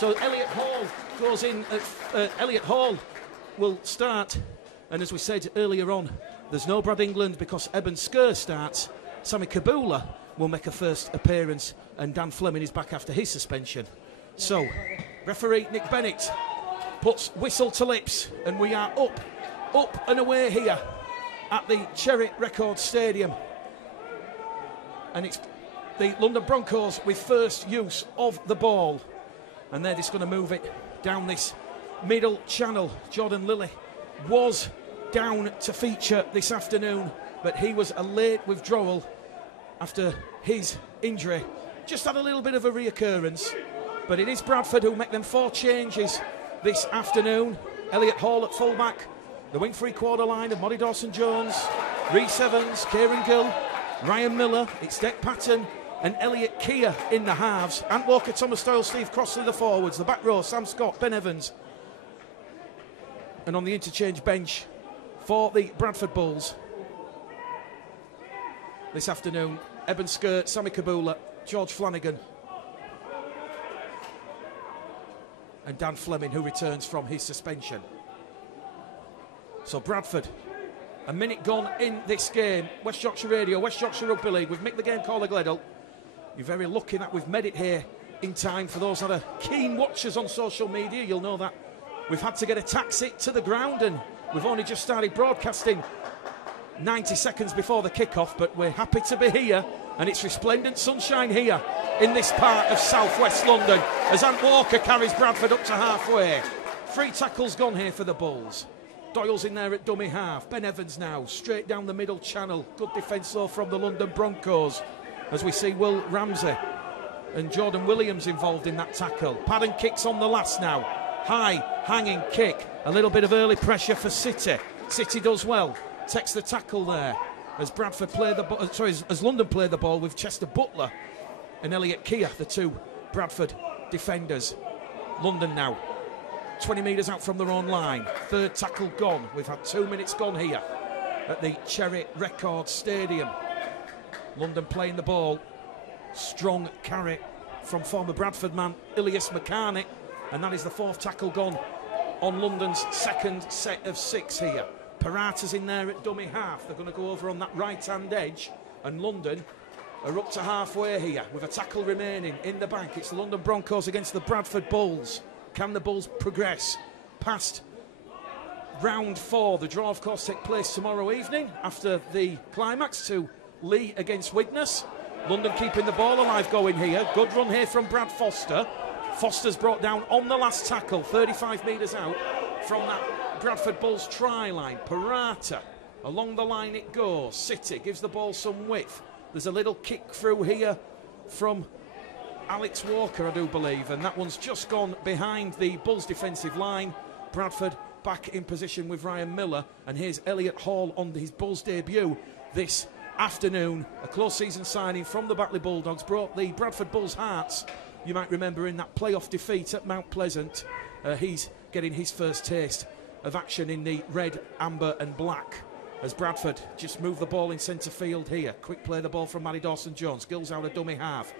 So Elliot Hall goes in. Elliot Hall will start. And as we said earlier on, there's no Brad England because Eben Skur starts. Sammy Kabula will make a first appearance, and Dan Fleming is back after his suspension. So, referee Nick Bennett puts whistle to lips, and we are up and away here at the Cherry Records Stadium. And it's the London Broncos with first use of the ball. And they're just going to move it down this middle channel. Jordan Lilly was down to feature this afternoon, but he was a late withdrawal after his injury. Just had a little bit of a reoccurrence, but it is Bradford who make them 4 changes this afternoon. Elliot Hall at fullback, the wing three-quarter line of Moddy Dawson-Jones, Rhys Evans, Kieran Gill, Ryan Miller, it's Dec Patton and Elliot Keir in the halves. Ant Walker, Thomas Doyle, Steve Crossley the forwards, the back row, Sam Scott, Ben Evans. And on the interchange bench for the Bradford Bulls this afternoon, Eben Skur, Sammy Kabula, George Flanagan and Dan Fleming, who returns from his suspension. So Bradford, a minute gone in this game. West Yorkshire Radio, West Yorkshire Rugby League with Mick the Game Caller Gledel. You're very lucky that we've made it here in time. For those that are keen watchers on social media, you'll know that we've had to get a taxi to the ground, and we've only just started broadcasting 90 seconds before the kickoff, but we're happy to be here, and it's resplendent sunshine here in this part of southwest London as Ant Walker carries Bradford up to halfway. 3 tackles gone here for the Bulls. Doyle's in there at dummy half. Ben Evans now straight down the middle channel. Good defence though from the London Broncos, as we see Will Ramsey and Jordan Williams involved in that tackle. Padden kicks on the last now. High hanging kick. A little bit of early pressure for City. City does well. Takes the tackle there as Bradford play the ball. As London play the ball with Chester Butler and Elliot Keir, the 2 Bradford defenders. London now 20 metres out from their own line. 3rd tackle gone. We've had 2 minutes gone here at the Cherry Records Stadium. London playing the ball. Strong carry from former Bradford man Ilias McCarney, and that is the 4th tackle gone on London's 2nd set of 6 here. Parata's in there at dummy half. They're going to go over on that right-hand edge, and London are up to halfway here with a tackle remaining in the bank. It's the London Broncos against the Bradford Bulls. Can the Bulls progress past round 4? The draw, of course, takes place tomorrow evening after the climax to Lee against Widnes. London keeping the ball alive going here. Good run here from Brad Foster. Foster's brought down on the last tackle, 35 metres out from that Bradford Bulls try line. Parata, along the line it goes. City gives the ball some width. There's a little kick through here from Alex Walker, I do believe, and that one's just gone behind the Bulls defensive line. Bradford back in position with Ryan Miller, and here's Elliot Hall on his Bulls debut this afternoon. A close season signing from the Batley Bulldogs brought the Bradford Bulls hearts, you might remember, in that playoff defeat at Mount Pleasant. He's getting his first taste of action in the red, amber and black as Bradford just move the ball in centre field here. Quick play the ball from Moddy Dawson-Jones. Gills out a dummy half.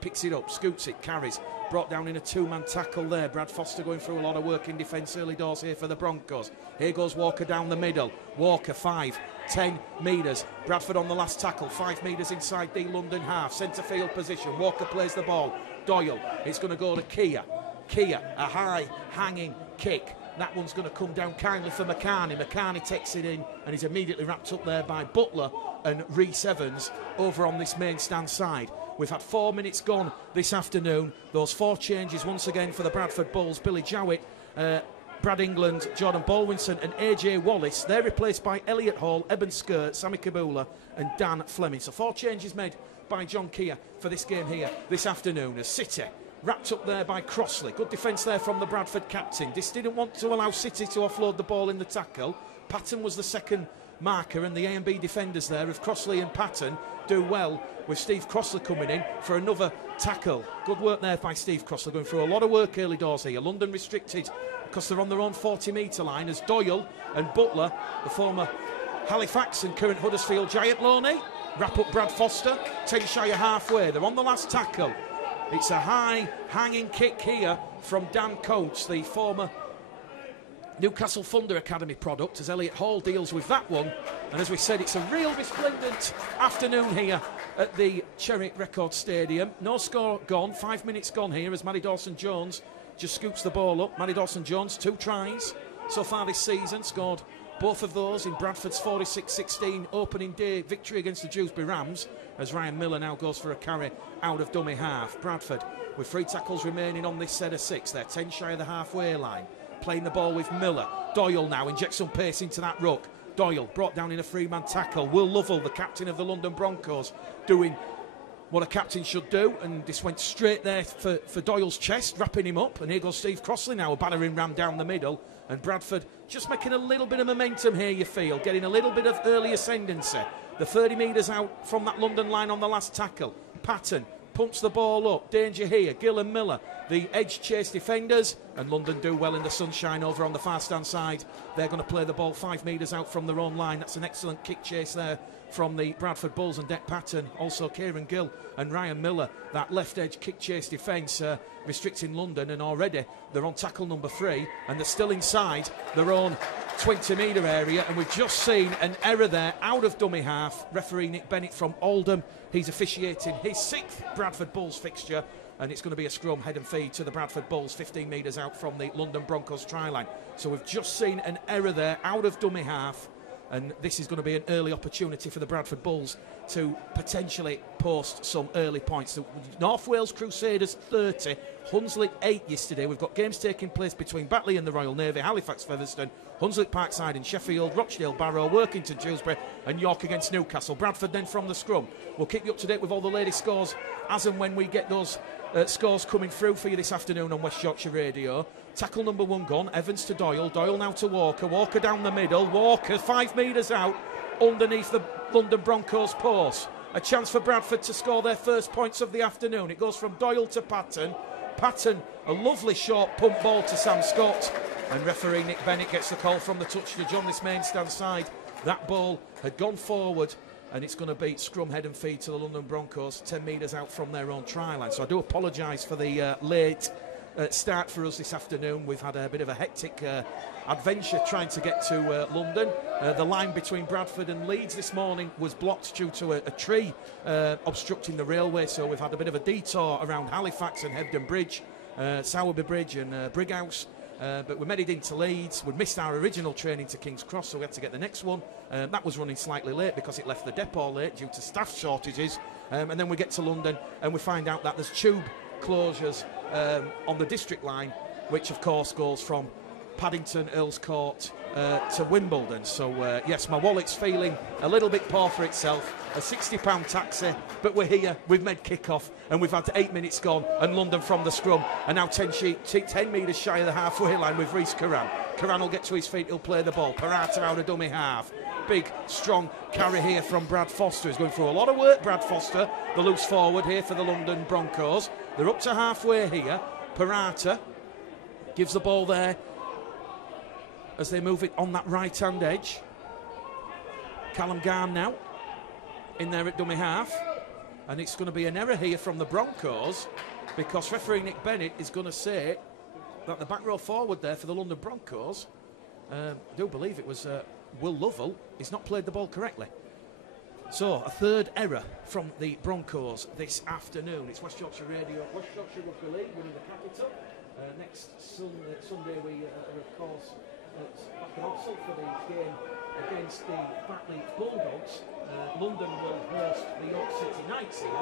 Picks it up, scoots it, carries. Brought down in a 2-man tackle there. Brad Foster going through a lot of work in defence early doors here for the Broncos. Here goes Walker down the middle. Walker 5, 10 metres. Bradford on the last tackle, 5 metres inside the London half. Centre field position. Walker plays the ball. Doyle, it's going to go to Keir. Keir, a high hanging kick. That one's going to come down kindly for McCarney. McCarney takes it in and is immediately wrapped up there by Butler and Rhys Evans over on this main stand side. We've had 4 minutes gone this afternoon. Those 4 changes once again for the Bradford Bulls. Billy Jowett, Brad England, Jordan Baldwinson and AJ Wallace. They're replaced by Elliot Hall, Eben Skur, Sammy Kabula and Dan Fleming. So 4 changes made by John Keir for this game here this afternoon as City wrapped up there by Crossley. Good defence there from the Bradford captain. This didn't want to allow City to offload the ball in the tackle. Patton was the second marker, and the A&B defenders there of Crossley and Patton do well with Steve Crossley coming in for another tackle. Good work there by Steve Crossley, going through a lot of work early doors here. London restricted because they're on their own 40-metre line as Doyle and Butler, the former Halifax and current Huddersfield Giant Loney, wrap up Brad Foster, 10 shy of halfway. They're on the last tackle. It's a high hanging kick here from Dan Coates, the former Newcastle Thunder Academy product, as Elliot Hall deals with that one. And as we said, it's a real resplendent afternoon here at the Cherry Record Stadium. No score gone, 5 minutes gone here as Maddie Dawson-Jones just scoops the ball up. Maddie Dawson-Jones, 2 tries so far this season, scored both of those in Bradford's 46-16 opening day victory against the Dewsbury Rams, as Ryan Miller now goes for a carry out of dummy half. Bradford with 3 tackles remaining on this set of 6. They're 10 shy of the halfway line. Playing the ball with Miller. Doyle now injects some pace into that ruck. Doyle brought down in a 3-man tackle. Will Lovell, the captain of the London Broncos, doing what a captain should do, and this went straight there for Doyle's chest, wrapping him up. And here goes Steve Crossley now, a battering ram down the middle. And Bradford just making a little bit of momentum here, you feel, getting a little bit of early ascendancy. The 30 metres out from that London line on the last tackle. Patton pumps the ball up. Danger here. Gill and Miller, the edge chase defenders, and London do well in the sunshine over on the far stand side. They're going to play the ball 5 metres out from their own line. That's an excellent kick chase there from the Bradford Bulls and Deck Patton. Also Kieran Gill and Ryan Miller, that left edge kick chase defence restricting London, and already they're on tackle number 3 and they're still inside their own 20-metre area. And we've just seen an error there out of dummy half. Referee Nick Bennett from Oldham, he's officiating his 6th Bradford Bulls fixture, and it's going to be a scrum head and feed to the Bradford Bulls 15 metres out from the London Broncos try line. So we've just seen an error there out of dummy half, and this is going to be an early opportunity for the Bradford Bulls to potentially post some early points. The North Wales Crusaders 30, Hunslet 8 yesterday. We've got games taking place between Batley and the Royal Navy, Halifax Featherstone, Hunslet Parkside and Sheffield, Rochdale Barrow, Workington Dewsbury and York against Newcastle. Bradford then from the scrum. We'll keep you up to date with all the latest scores as and when we get those scores coming through for you this afternoon on West Yorkshire Radio. Tackle number 1 gone, Evans to Doyle, Doyle now to Walker, Walker down the middle, Walker 5 metres out underneath the London Broncos post. A chance for Bradford to score their first points of the afternoon. It goes from Doyle to Patton. Patton, a lovely short pump ball to Sam Scott, and referee Nick Bennett gets the call from the touch judge on this main stand side. That ball had gone forward, and it's going to be scrum head and feed to the London Broncos 10 metres out from their own try line. So I do apologise for the late start for us this afternoon. We've had a bit of a hectic adventure trying to get to London. The line between Bradford and Leeds this morning was blocked due to a tree obstructing the railway, so we've had a bit of a detour around Halifax and Hebden Bridge, Sowerby Bridge and Brighouse. But we made it into Leeds. We missed our original train to King's Cross, so we had to get the next one. That was running slightly late because it left the depot late due to staff shortages. And then we get to London and we find out that there's tube closures on the district line, which of course goes from Paddington, Earls Court to Wimbledon. So yes, my wallet's feeling a little bit poor for itself. A £60 taxi, but we're here. We've made kick-off and we've had 8 minutes gone, and London from the scrum are now 10 metres shy of the halfway line with Reece Curran. Curran will get to his feet, he'll play the ball. Parata out of dummy half. Big, strong carry here from Brad Foster. He's going through a lot of work, Brad Foster, the loose forward here for the London Broncos. They're up to halfway here. Parata gives the ball there as they move it on that right-hand edge. Callum Garn now in there at dummy half, and it's going to be an error here from the Broncos because referee Nick Bennett is going to say that the back row forward there for the London Broncos, I do believe it was Will Lovell, he's not played the ball correctly. So a third error from the Broncos this afternoon. It's West Yorkshire Radio, West Yorkshire Rugby League winning the capital. Next Sunday we are of course at Backensall for the game against the Batley Bulldogs. London will host the York City Knights here,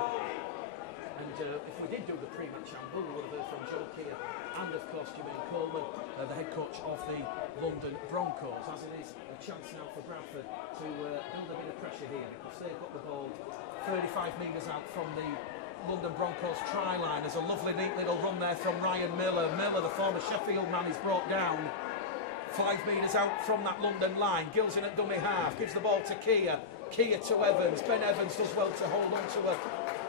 and if we did do the pre-match amble, we would have heard from Joe Keir and of course Jermaine Coleman, the head coach of the London Broncos. As it is a chance now for Bradford to build a bit of pressure here because they've got the ball 35 metres out from the London Broncos try line. There's a lovely neat little run there from Ryan Miller. Miller, the former Sheffield man, is brought down 5 metres out from that London line. Gills in at dummy half, gives the ball to Keir. Keir to Evans. Ben Evans does well to hold on to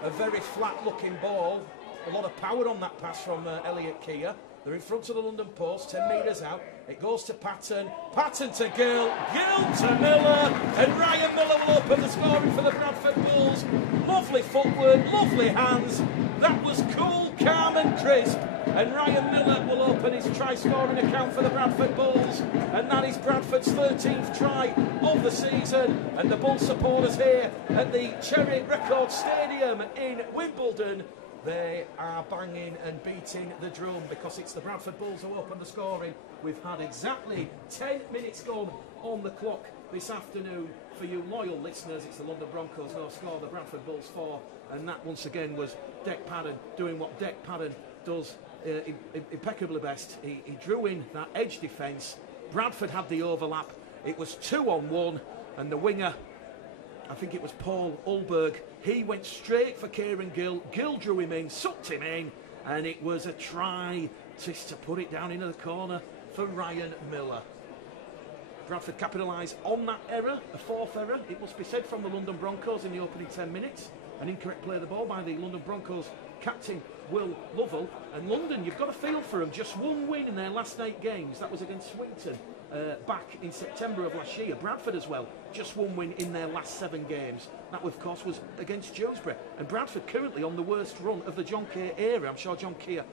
a very flat looking ball. A lot of power on that pass from Elliot Keir. They're in front of the London post, 10 metres out. It goes to Patton. Patton to Gill. Gill to Miller. And Ryan Miller will open the scoring for the Bradford Bulls. Lovely footwork, lovely hands. That was cool, calm and crisp And Ryan Miller will open his try-scoring account for the Bradford Bulls. And that is Bradford's 13th try of the season. And the Bull supporters here at the Cherry Record Stadium in Wimbledon, they are banging and beating the drum because it's the Bradford Bulls who open the scoring. We've had exactly 10 minutes gone on the clock this afternoon. For you loyal listeners, it's the London Broncos no score, the Bradford Bulls 4. And that once again was Dec Padden doing what Dec Padden does impeccably best. He drew in that edge defence. Bradford had the overlap. It was 2-on-1, and the winger, I think it was Paul Ulberg, he went straight for Kieran Gill. Gill drew him in, sucked him in, and it was a try just to put it down into the corner for Ryan Miller. Bradford capitalise on that error, a fourth error, it must be said, from the London Broncos in the opening 10 minutes. An incorrect play of the ball by the London Broncos captain Will Lovell. And London, you've got a feel for them, just one win in their last 8 games. That was against Swinton back in September of last year. Bradford as well, just one win in their last 7 games. That, of course, was against Dewsbury. And Bradford currently on the worst run of the John Keir era. I'm sure John Keir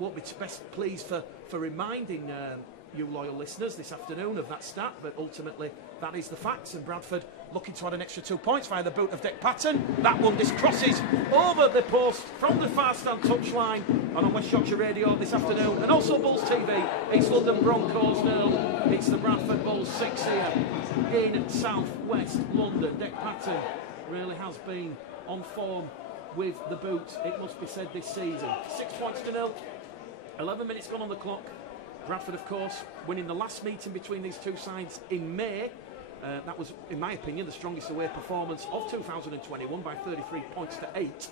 won't be best pleased for reminding you loyal listeners this afternoon of that stat, but ultimately that is the facts. And Bradford looking to add an extra 2 points via the boot of Dec Padden. That one just crosses over the post from the far stand touchline. And on West Yorkshire Radio this afternoon, and also Bulls TV, it's London Broncos 0. It's the Bradford Bulls 6 here in South West London. Dec Padden really has been on form with the boot, it must be said, this season. 6 points to 0. 11 minutes gone on the clock. Bradford, of course, winning the last meeting between these two sides in May. That was, in my opinion, the strongest away performance of 2021 by 33 points to 8.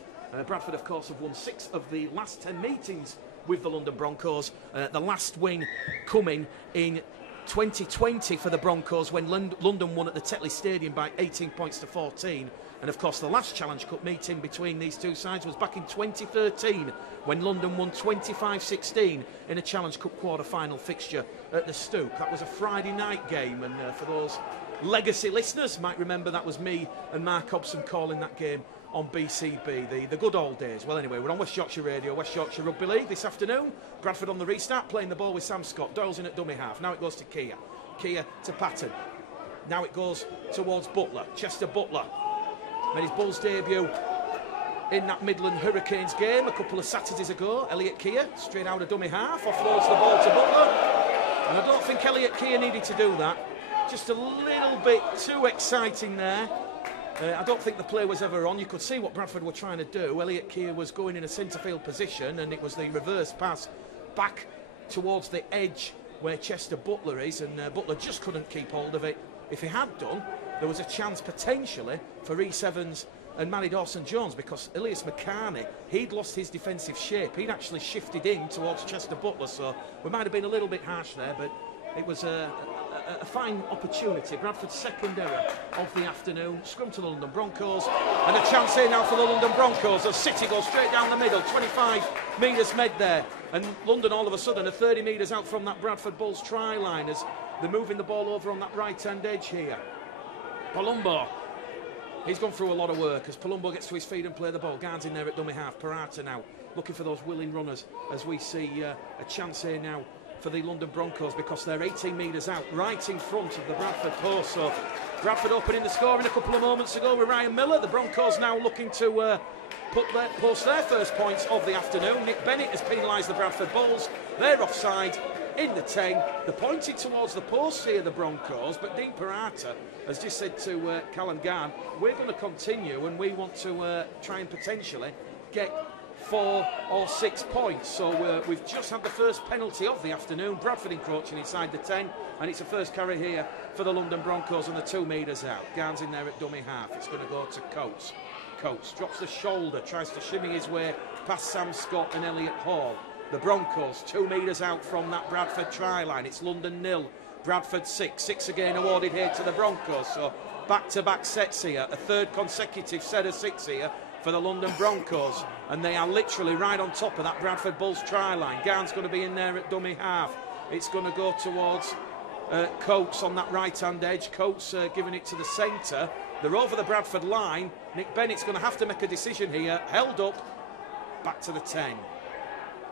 Bradford, of course, have won 6 of the last 10 meetings with the London Broncos. The last win coming in 2020 for the Broncos when London won at the Tetley Stadium by 18 points to 14. And of course the last Challenge Cup meeting between these two sides was back in 2013 when London won 25-16 in a Challenge Cup quarter-final fixture at the Stoop. That was a Friday night game, and for those legacy listeners might remember that was me and Mark Hobson calling that game on BCB, the good old days. Well, anyway, we're on West Yorkshire Radio, West Yorkshire Rugby League this afternoon. Bradford on the restart, playing the ball with Sam Scott. Doyle's in at dummy half. Now it goes to Keir. Keir to Patton. Now it goes towards Butler. Chester Butler made his Bulls debut in that Midland Hurricanes game a couple of Saturdays ago. Elliot Keir, straight out of dummy half, offloads the ball to Butler. And I don't think Elliot Keir needed to do that. Just a little bit too exciting there. I don't think the play was ever on. You could see what Bradford were trying to do. Elliot Keir was going in a centre field position, and it was the reverse pass back towards the edge where Chester Butler is, and Butler just couldn't keep hold of it. If he had done, there was a chance potentially for Rhys Evans and Manny Dawson-Jones, because Elias McCartney, he'd lost his defensive shape. He'd actually shifted in towards Chester Butler, so we might have been a little bit harsh there, but it was a fine opportunity. Bradford's second error of the afternoon. Scrum to the London Broncos, and a chance here now for the London Broncos as City goes straight down the middle. 25 metres made there, and London all of a sudden are 30 metres out from that Bradford Bulls try line as they're moving the ball over on that right hand edge here. Palumbo, he's gone through a lot of work as Palumbo gets to his feet and play the ball. Guards in there at dummy half. Parata now looking for those willing runners as we see a chance here now for the London Broncos, because they're 18 metres out, right in front of the Bradford post. So Bradford opening the scoring a couple of moments ago with Ryan Miller. The Broncos now looking to post their first points of the afternoon. Nick Bennett has penalised the Bradford Bulls. They're offside in the 10. They're pointing towards the post here, the Broncos, but Dean Parata has just said to Callum Garn, we're going to continue and we want to try and potentially get 4 or 6 points. So we've just had the first penalty of the afternoon. Bradford encroaching inside the 10, and it's a first carry here for the London Broncos, and the 2 metres out. Garn's in there at dummy half. It's going to go to Coates. Coates drops the shoulder, tries to shimmy his way past Sam Scott and Elliot Hall. The Broncos 2 metres out from that Bradford try line. It's London 0, Bradford 6. 6 again awarded here to the Broncos. So back-to-back sets here, a third consecutive set of 6 here for the London Broncos, and they are literally right on top of that Bradford Bulls try line. Garn's going to be in there at dummy half. It's going to go towards Coates on that right-hand edge. Coates giving it to the centre. They're over the Bradford line. Nick Bennett's going to have to make a decision here. Held up, back to the 10.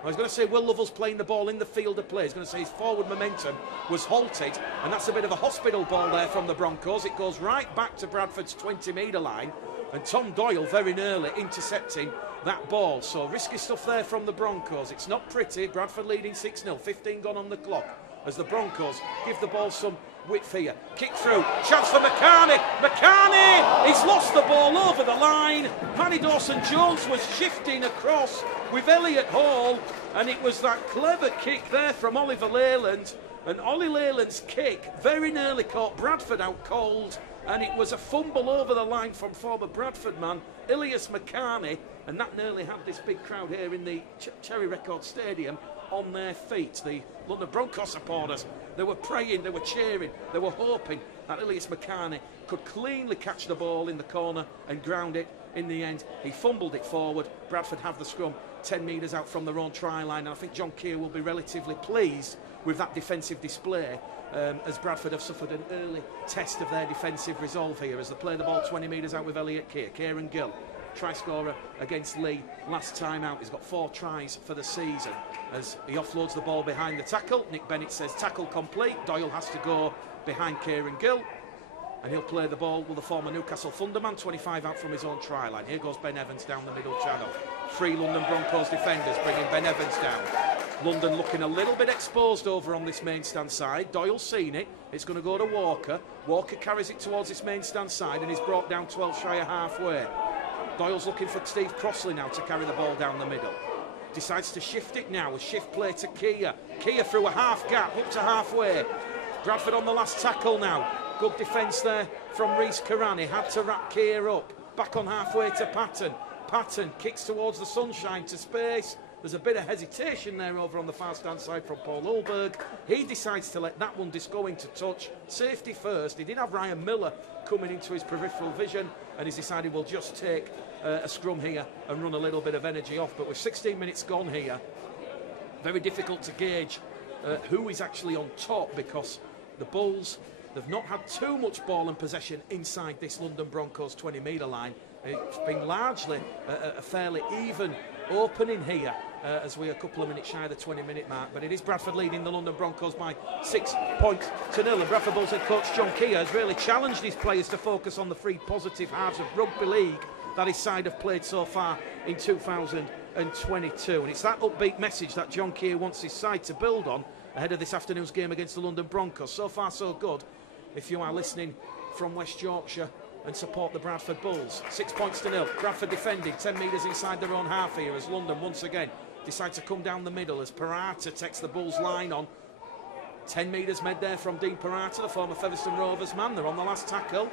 I was going to say Will Lovell's playing the ball in the field of play. He's going to say his forward momentum was halted, and that's a bit of a hospital ball there from the Broncos. It goes right back to Bradford's 20-metre line, and Tom Doyle very nearly intercepting that ball. So risky stuff there from the Broncos. It's not pretty. Bradford leading 6-0, 15 gone on the clock, as the Broncos give the ball some width here. Kick through, chance for McCarney. McCarney! He's lost the ball over the line. Manny Dawson-Jones was shifting across with Elliot Hall, and it was that clever kick there from Oliver Leyland. And Ollie Leyland's kick very nearly caught Bradford out cold, and it was a fumble over the line from former Bradford man Ilias McCarney, and that nearly had this big crowd here in the Cherry Record Stadium on their feet. The London Broncos supporters, they were praying, they were cheering, they were hoping that Ilias McCarney could cleanly catch the ball in the corner and ground it. In the end, he fumbled it forward. Bradford have the scrum 10 metres out from their own try line, and I think John Keir will be relatively pleased with that defensive display, as Bradford have suffered an early test of their defensive resolve here as they play the ball 20 metres out with Elliot Keir. Kieran Gill, try scorer against Lee last time out. He's got 4 tries for the season as he offloads the ball behind the tackle. Nick Bennett says tackle complete. Doyle has to go behind Kieran Gill, and he'll play the ball with the former Newcastle Thunderman, 25 out from his own try line. Here goes Ben Evans down the middle channel. 3 London Broncos defenders bringing Ben Evans down. London looking a little bit exposed over on this main stand side. Doyle's seen it. It's going to go to Walker. Walker carries it towards this main stand side and is brought down 12 shy of halfway. Doyle's looking for Steve Crossley now to carry the ball down the middle. Decides to shift it now. A shift play to Keir. Keir through a half gap up to halfway. Bradford on the last tackle now. Good defence there from Rhys Karani. Had to wrap Keir up. Back on halfway to Patton. Patton kicks towards the sunshine to space. There's a bit of hesitation there over on the far stand side from Paul Ulberg. He decides to let that one just go into touch. Safety first. He did have Ryan Miller coming into his peripheral vision, and he's decided we'll just take a scrum here and run a little bit of energy off. But with 16 minutes gone here, very difficult to gauge who is actually on top, because the Bulls, they've not had too much ball and possession inside this London Broncos 20-metre line. It's been largely a fairly even opening here as we're a couple of minutes shy of the 20-minute mark. But it is Bradford leading the London Broncos by 6 points to 0. And Bradford Bulls head coach John Keir has really challenged his players to focus on the 3 positive halves of rugby league that his side have played so far in 2022. And it's that upbeat message that John Keir wants his side to build on ahead of this afternoon's game against the London Broncos. So far so good if you are listening from West Yorkshire and support the Bradford Bulls. 6 points to 0. Bradford defending 10 metres inside their own half here as London once again decide to come down the middle as Parata takes the Bulls line on. 10 metres made there from Dean Parata, the former Featherstone Rovers man. They're on the last tackle.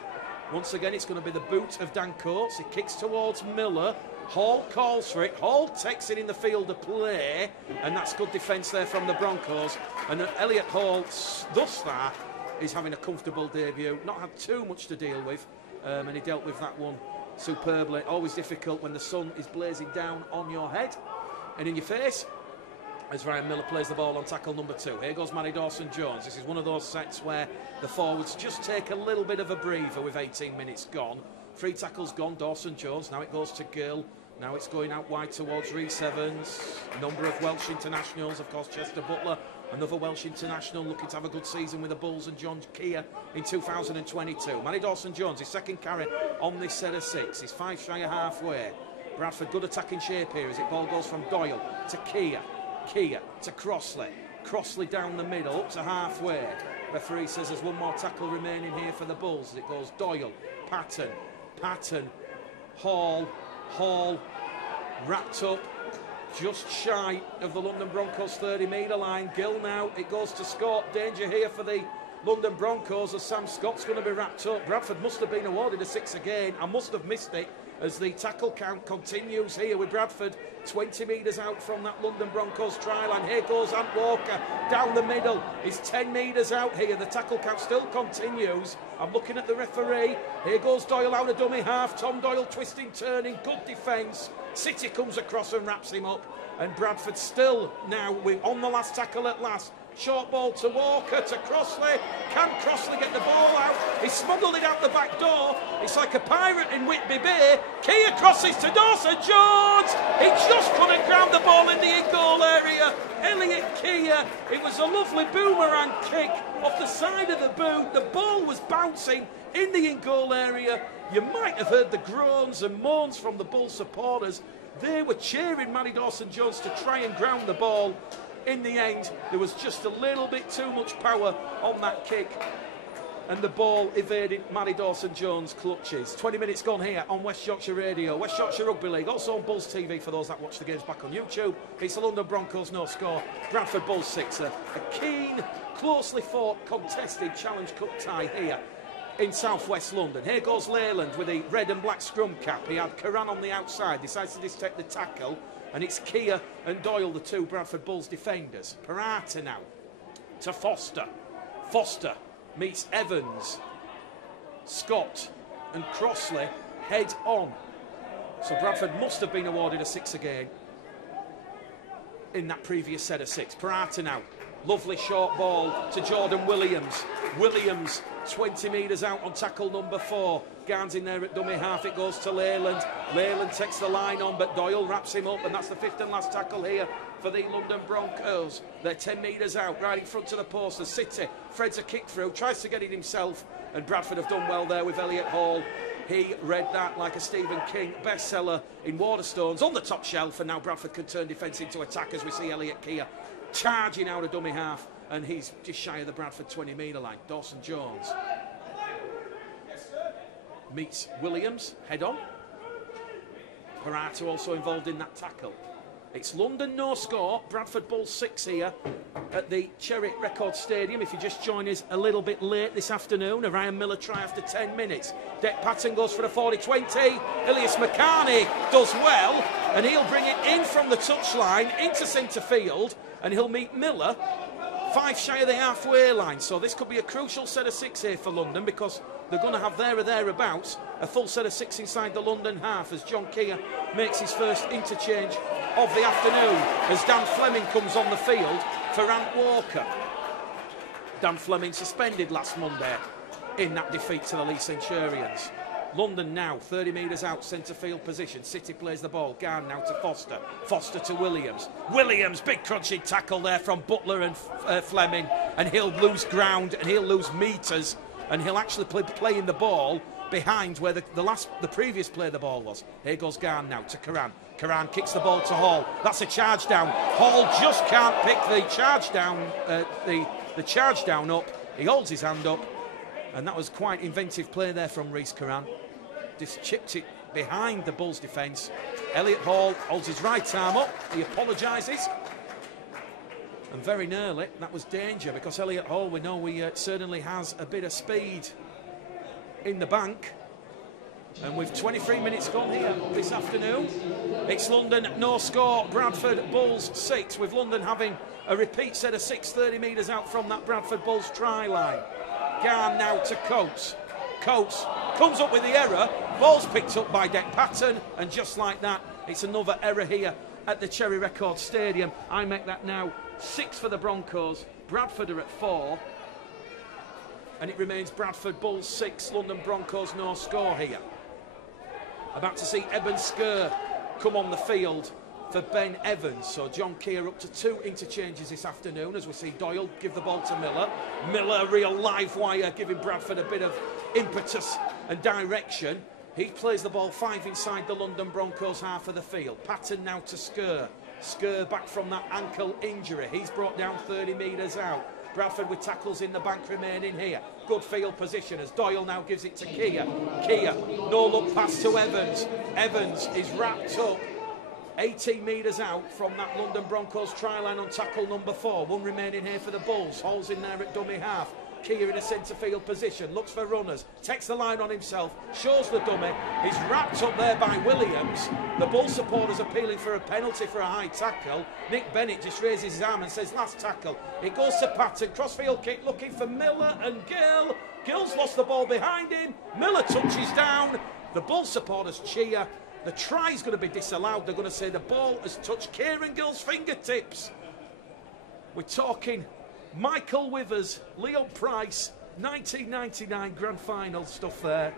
Once again, it's going to be the boot of Dan Coates. He kicks towards Miller. Hall calls for it. Hall takes it in the field of play, and that's good defence there from the Broncos. And Elliot Hall, thus far, is having a comfortable debut. Not had too much to deal with. And he dealt with that one superbly. Always difficult when the sun is blazing down on your head and in your face, as Ryan Miller plays the ball on tackle number 2. Here goes Manny Dawson-Jones. This is one of those sets where the forwards just take a little bit of a breather with 18 minutes gone. 3 tackles gone, Dawson-Jones. Now it goes to Gill. Now it's going out wide towards Rhys Evans. A number of Welsh internationals, of course, Chester Butler, another Welsh international looking to have a good season with the Bulls, and John Keir in 2022. Manny Dawson-Jones, his second carry on this set of 6. He's 5 shy of halfway. Bradford good attacking shape here as it ball goes from Doyle to Keir. Keir to Crossley. Crossley down the middle up to halfway. Referee says there's one more tackle remaining here for the Bulls as it goes Doyle, Patton, Patton, Hall, Hall, wrapped up just shy of the London Broncos 30-metre line. Gill now, it goes to Scott. Danger here for the London Broncos as Sam Scott's going to be wrapped up. Bradford must have been awarded a 6 again. I must have missed it as the tackle count continues here with Bradford 20 metres out from that London Broncos try line. Here goes Ant Walker down the middle. He's 10 metres out here. The tackle count still continues. I'm looking at the referee. Here goes Doyle out of dummy half. Tom Doyle twisting, turning, good defence. City comes across and wraps him up. And Bradford still now on the last tackle at last. Short ball to Walker, to Crossley. Can Crossley get the ball out? He smuggled it out the back door. It's like a pirate in Whitby Bay. Kia crosses to Dawson-Jones. He just couldn't ground the ball in the in-goal area. Elliot Kia, it was a lovely boomerang kick off the side of the boot. The ball was bouncing in the in-goal area. You might have heard the groans and moans from the Bull supporters. They were cheering Matty Dawson-Jones to try and ground the ball. In the end, there was just a little bit too much power on that kick, and the ball evaded Matty Dawson-Jones' clutches. 20 minutes gone here on West Yorkshire Radio, West Yorkshire Rugby League, also on Bulls TV for those that watch the games back on YouTube. It's the London Broncos no score, Bradford Bulls 6. A keen, closely fought, contested Challenge Cup tie here in southwest London. Here goes Leyland with the red and black scrum cap. He had Karan on the outside, decides to take the tackle. And it's Kia and Doyle, the two Bradford Bulls defenders. Parata now to Foster. Foster meets Evans. Scott and Crossley head on. So Bradford must have been awarded a 6 again in that previous set of 6. Parata now. Lovely short ball to Jordan Williams. Williams 20 metres out on tackle number 4. Garns in there at dummy half. It goes to Leyland. Leyland takes the line on, but Doyle wraps him up, and that's the 5th and last tackle here for the London Broncos. They're 10 metres out, right in front of the post. The City threads a kick through, tries to get it himself, and Bradford have done well there with Elliot Hall. He read that like a Stephen King bestseller in Waterstones on the top shelf, and now Bradford can turn defence into attack as we see Elliot Kia charging out of dummy half, and he's just shy of the Bradford 20-metre line. Dawson-Jones meets Williams, head on. Parata also involved in that tackle. It's London no score, Bradford Bulls 6 here at the Cherry Record Stadium. If you just join us a little bit late this afternoon, a Ryan Miller try after 10 minutes. Dec Patton goes for a 40-20. Ilias McCarney does well, and he'll bring it in from the touchline into centre field, and he'll meet Miller 5 shy of the halfway line. So this could be a crucial set of 6 here for London, because they're going to have there or thereabouts a full set of 6 inside the London half as John Kia makes his first interchange of the afternoon as Dan Fleming comes on the field for Ant Walker. Dan Fleming suspended last Monday in that defeat to the Leigh Centurions. London now 30 metres out, centre field position. City plays the ball. Garn now to Foster. Foster to Williams. Williams, big crunching tackle there from Butler and Fleming, and he'll lose ground and he'll lose metres, and he'll actually play playing the ball behind where the previous play the ball was. Here goes Garn now to Karan. Karan kicks the ball to Hall. That's a charge down. Hall just can't pick the charge down. The charge down up. He holds his hand up, and that was quite inventive play there from Reece Karan. Just chipped it behind the Bulls' defence. Elliot Hall holds his right arm up. He apologises. And very nearly, that was danger, because Elliot Hall, we know he certainly has a bit of speed in the bank. And with 23 minutes gone here this afternoon, it's London no score, Bradford Bulls 6, with London having a repeat set of 6 30 metres out from that Bradford Bulls try line. Garn now to Coates. Coates comes up with the error. Ball's picked up by Dec Patton, and just like that, it's another error here at the Cherry Record Stadium. I make that now 6 for the Broncos. Bradford are at 4. And it remains Bradford Bulls 6, London Broncos no score here. About to see Eben Skur come on the field for Ben Evans. So John Kia up to 2 interchanges this afternoon as we see Doyle give the ball to Miller. Miller, real live wire, giving Bradford a bit of impetus and direction. He plays the ball 5 inside the London Broncos half of the field. Patton now to Skur. Skur back from that ankle injury. He's brought down 30 metres out. Bradford with tackles in the bank remaining here. Good field position as Doyle now gives it to Kia. Kia, no look pass to Evans. Evans is wrapped up 18 metres out from that London Broncos try line on tackle number 4. 1 remaining here for the Bulls. Hall's in there at dummy half. Kia in a centre field position, looks for runners, takes the line on himself, shows the dummy. He's wrapped up there by Williams. The Bull supporters appealing for a penalty for a high tackle. Nick Bennett just raises his arm and says last tackle. It goes to Patton, crossfield kick looking for Miller and Gill. Gill's lost the ball behind him. Miller touches down. The Bull supporters cheer. The try's going to be disallowed. They're going to say the ball has touched Kieran Gill's fingertips. We're talking Michael Withers, Leon Price, 1999 Grand Final stuff there.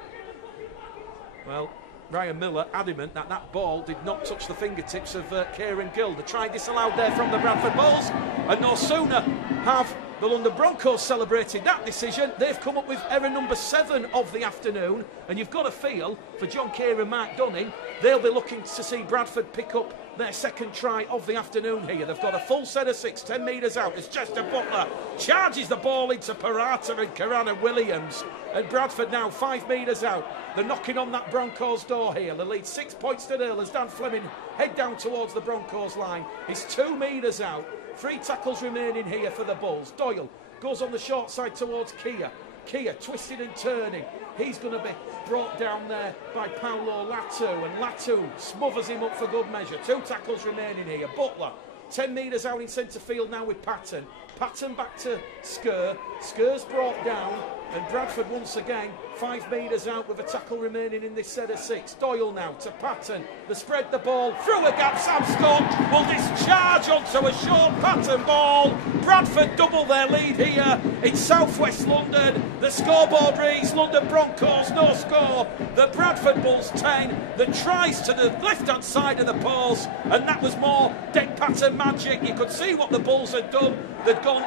Well, Ryan Miller adamant that that ball did not touch the fingertips of Kieran Gill. The try disallowed there from the Bradford Bulls, and no sooner have the London Broncos celebrated that decision, they've come up with error number 7 of the afternoon, and you've got to feel for John Keir and Mark Dunning, they'll be looking to see Bradford pick up their second try of the afternoon here. They've got a full set of 6, 10 metres out as Chester Butler charges the ball into Parata and Karana Williams. And Bradford now 5 metres out. They're knocking on that Broncos door here. They lead 6 points to 0 as Dan Fleming head down towards the Broncos line. He's 2 metres out. 3 tackles remaining here for the Bulls. Doyle goes on the short side towards Kia. Kia twisting and turning. He's going to be brought down there by Paolo Latu, and Latu smothers him up for good measure. 2 tackles remaining here. Butler 10 metres out in centre field now with Patton. Patton back to Skur. Skur's brought down, and Bradford once again 5 metres out with a tackle remaining in this set of 6. Doyle now to Patton. They spread the ball through a gap. Sam Scott will discharge onto a short Patton ball. Bradford double their lead here in southwest London. The scoreboard reads London Broncos no score. The Bradford Bulls 10. The tries to the left-hand side of the post, and that was more Deck Patton magic. You could see what the Bulls had done. They'd gone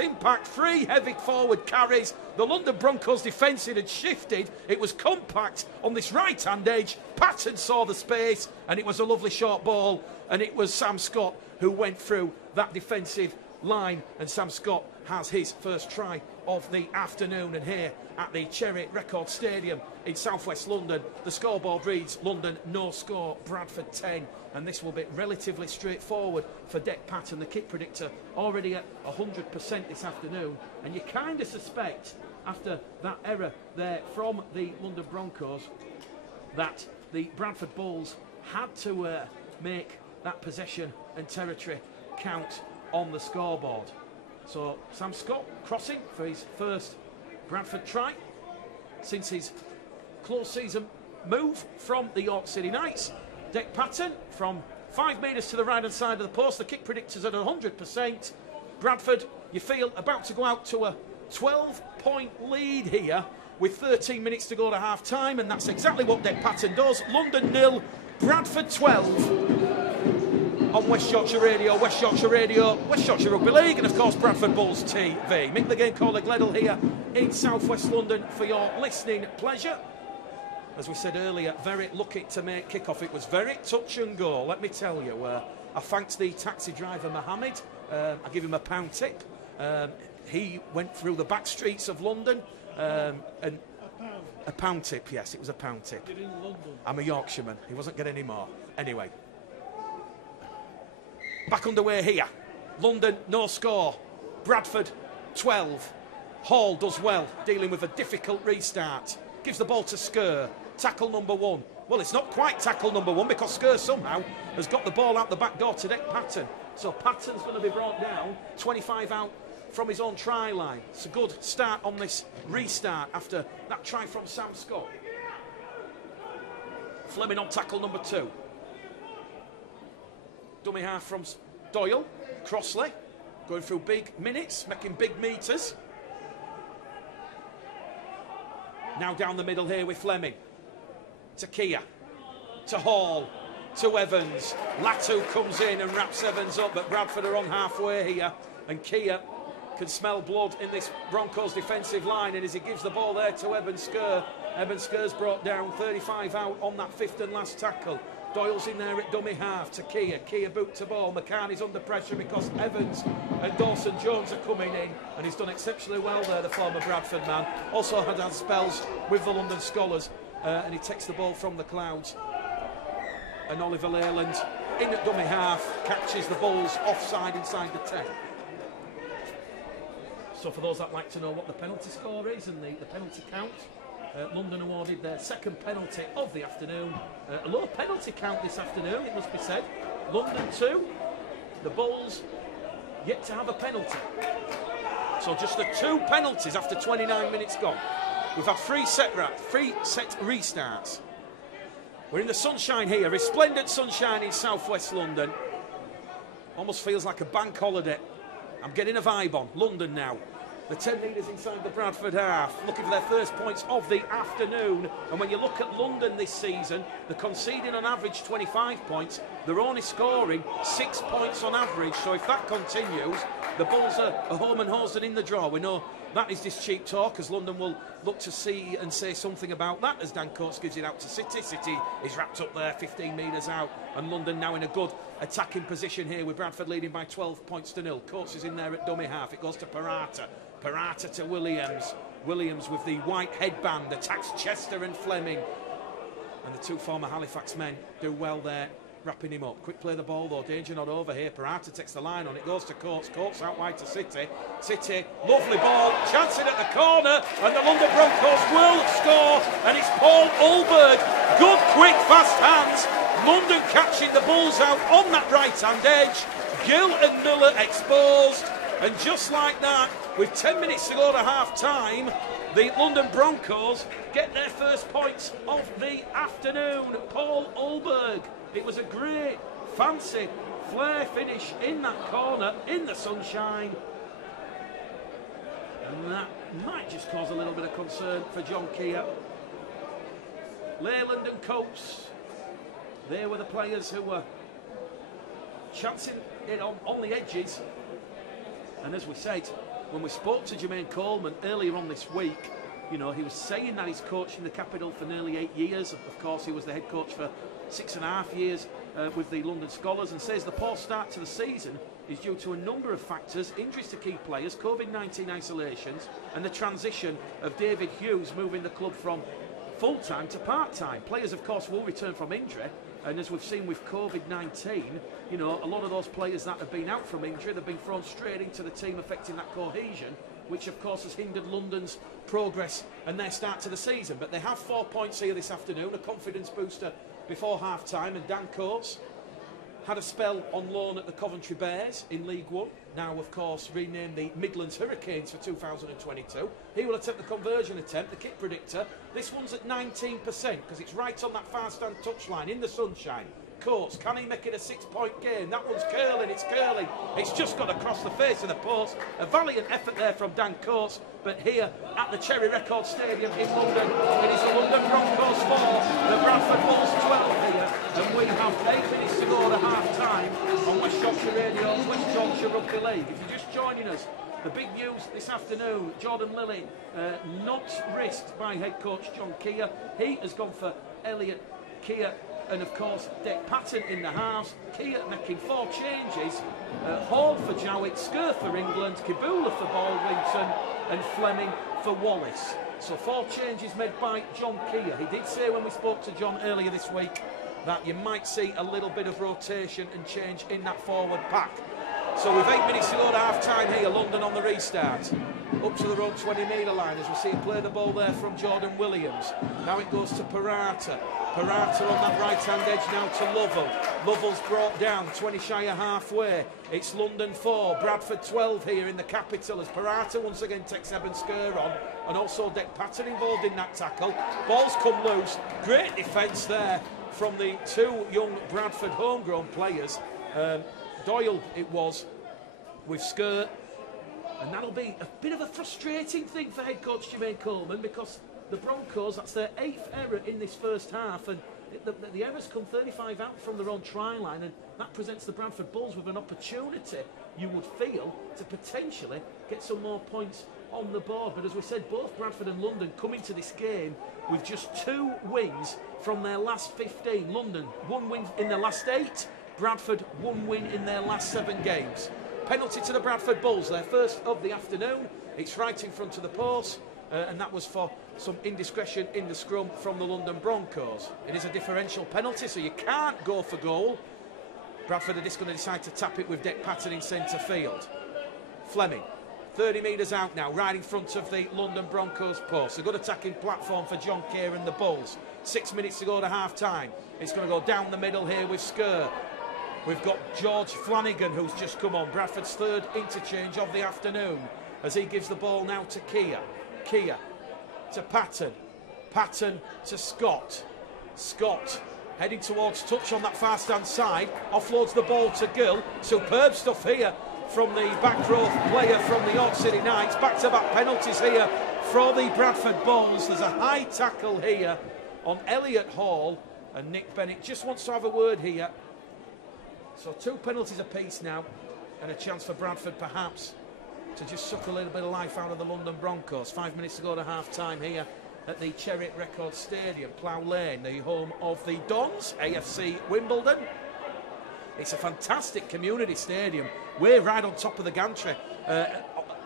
impact, 3 heavy forward carries. The London Broncos defence had shifted. It was compact on this right-hand edge. Patton saw the space, and it was a lovely short ball, and it was Sam Scott who went through that defensive line, and Sam Scott has his first try of the afternoon. And here at the Cherry Record Stadium in southwest London, the scoreboard reads London no score, Bradford 10. And this will be relatively straightforward for Deck Patton, the kick predictor, already at 100% this afternoon. And you kind of suspect, after that error there from the London Broncos, that the Bradford Bulls had to make that possession and territory count on the scoreboard. So Sam Scott crossing for his first Bradford try since his close season move from the York City Knights. Deck Patton from 5 metres to the right-hand side of the post. The kick predictor's at 100%. Bradford, you feel, about to go out to a 12-point lead here with 13 minutes to go to half-time, and that's exactly what Deck Patton does. London 0, Bradford 12 on West Yorkshire Radio, West Yorkshire Rugby League, and of course Bradford Bulls TV. Mick the Game Caller Gledhill here in southwest London for your listening pleasure. As we said earlier, very lucky to make kick-off. It was very touch and go, let me tell you. I thanked the taxi driver Mohammed. I give him a £1 tip. He went through the back streets of London. And a £1 tip, yes, it was a £1 tip. You're in London. I'm a Yorkshireman. He wasn't getting any more. Anyway. Back underway here. London, no score. Bradford, 12. Hall does well, dealing with a difficult restart. Gives the ball to Skur. Tackle number 1. Well, it's not quite tackle number 1 because Skur somehow has got the ball out the back door to Deck Patton. So Patton's going to be brought down. 25 out from his own try line. It's a good start on this restart after that try from Sam Scott. Fleming on tackle number 2. Dummy half from Doyle. Crossley going through big minutes, making big metres. Now down the middle here with Fleming. To Kia. To Hall. To Evans. Latu comes in and wraps Evans up, but Bradford are on halfway here. And Kia can smell blood in this Broncos defensive line, and as he gives the ball there to Evan Skur. Evan Skur's brought down, 35 out on that 5th and last tackle. Doyle's in there at dummy half to Kia. Kia boot to ball. McCartney's under pressure because Evans and Dawson Jones are coming in, and he's done exceptionally well there, the former Bradford man. Also had spells with the London Scholars, and he takes the ball from the clouds. And Oliver Leyland in at dummy half catches the Bulls offside inside the 10. So for those that like to know what the penalty score is and the penalty count, London awarded their second penalty of the afternoon. A low penalty count this afternoon, it must be said. London 2, the Bulls yet to have a penalty. So just the 2 penalties after 29 minutes gone. We've had 3 set restarts. We're in the sunshine here, resplendent sunshine in southwest London. Almost feels like a bank holiday I'm getting a vibe on. London now. The 10 metres inside the Bradford half, looking for their first points of the afternoon. And when you look at London this season, they're conceding on average 25 points. They're only scoring 6 points on average. So if that continues, the Bulls are home and hosed and in the draw. We know that is just cheap talk, as London will look to see and say something about that as Dan Coates gives it out to City. City is wrapped up there, 15 metres out, and London now in a good attacking position here with Bradford leading by 12 points to 0. Coates is in there at dummy half. It goes to Parata. Parata to Williams. Williams with the white headband attacks Chester and Fleming. And the two former Halifax men do well there, wrapping him up. Quick play the ball though, danger not over here. Parata takes the line on, it goes to Coates. Coates out wide to City. City, lovely ball, chancing at the corner, and the London Broncos will score. And it's Paul Ulberg. Good, quick, fast hands. London catching the Bulls out on that right-hand edge. Gill and Miller exposed. And just like that, with 10 minutes to go to half-time, the London Broncos get their first points of the afternoon. Paul Ulberg. It was a great, fancy, flare finish in that corner, in the sunshine. And that might just cause a little bit of concern for John Keir. Leyland and Coates, they were the players who were chancing it on the edges. And as we said, when we spoke to Jermaine Coleman earlier on this week, you know, he was saying that he's coached in the capital for nearly 8 years. Of course, he was the head coach for 6.5 years with the London Scholars, and says the poor start to the season is due to a number of factors: injuries to key players, COVID-19 isolations, and the transition of David Hughes moving the club from full-time to part-time. Players, of course, will return from injury, and as we've seen with COVID-19, you know, a lot of those players that have been out from injury, they've been thrown straight into the team, affecting that cohesion, which of course has hindered London's progress and their start to the season. But they have 4 points here this afternoon, a confidence booster before half-time, and Dan Coates had a spell on loan at the Coventry Bears in League One, now of course renamed the Midlands Hurricanes for 2022. He will attempt the conversion attempt, the kick predictor. This one's at 19% because it's right on that far stand touchline in the sunshine. Coates, can he make it a 6-point game? That one's curling, it's curling. It's just got across the face of the post. A valiant effort there from Dan Coates, but here at the Cherry Record Stadium in London, it is the London Broncos 4, the Bradford Bulls 12 here, and we have 8 minutes to go to half-time on West Yorkshire Radio's West Yorkshire Rugby League. If you're just joining us, the big news this afternoon: Jordan Lilly not risked by head coach John Keir. He has gone for Elliot Keir, and of course Dick Patton in the house. Keir making 4 changes: Hall for Jowett, Skur for England, Kibula for Baldwinton, and Fleming for Wallace. So 4 changes made by John Keir. He did say when we spoke to John earlier this week that you might see a little bit of rotation and change in that forward pack. So with 8 minutes to go to half-time here, London on the restart. Up to their own 20-metre line as we see him play the ball there from Jordan Williams. Now it goes to Parata. Parata on that right-hand edge now to Lovell. Lovell's brought down, 20 shy of halfway. It's London 4, Bradford 12 here in the capital as Parata once again takes Eben Skur on, and also Dick Patton involved in that tackle. Ball's come loose. Great defence there from the 2 young Bradford homegrown players. Doyle it was with Skur, and that'll be a bit of a frustrating thing for head coach Jermaine Coleman, because the Broncos, that's their 8th error in this first half, and the errors come 35 out from their own try line, and that presents the Bradford Bulls with an opportunity, you would feel, to potentially get some more points on the board. But as we said, both Bradford and London come into this game with just 2 wins from their last 15. London 1 win in their last 8, Bradford 1 win in their last 7 games. Penalty to the Bradford Bulls, their first of the afternoon. It's right in front of the post, and that was for some indiscretion in the scrum from the London Broncos. It is a differential penalty, so you can't go for goal. Bradford are just going to decide to tap it with Dick Patton in centre field. Fleming, 30 metres out now, right in front of the London Broncos post. A good attacking platform for John Keir and the Bulls. 6 minutes to go to half-time. It's going to go down the middle here with Skur. We've got George Flanagan, who's just come on. Bradford's 3rd interchange of the afternoon, as he gives the ball now to Keir. Keir to Patton. Patton to Scott. Scott heading towards touch on that far stand side. Offloads the ball to Gill. Superb stuff here from the back row player from the York City Knights. Back-to-back penalties here for the Bradford Bulls. There's a high tackle here on Elliot Hall, and Nick Bennett just wants to have a word here. So 2 penalties apiece now, and a chance for Bradford perhaps to just suck a little bit of life out of the London Broncos. 5 minutes to go to half-time here at the Cherry Records Stadium, Plough Lane, the home of the Dons, AFC Wimbledon. It's a fantastic community stadium. We're right on top of the gantry,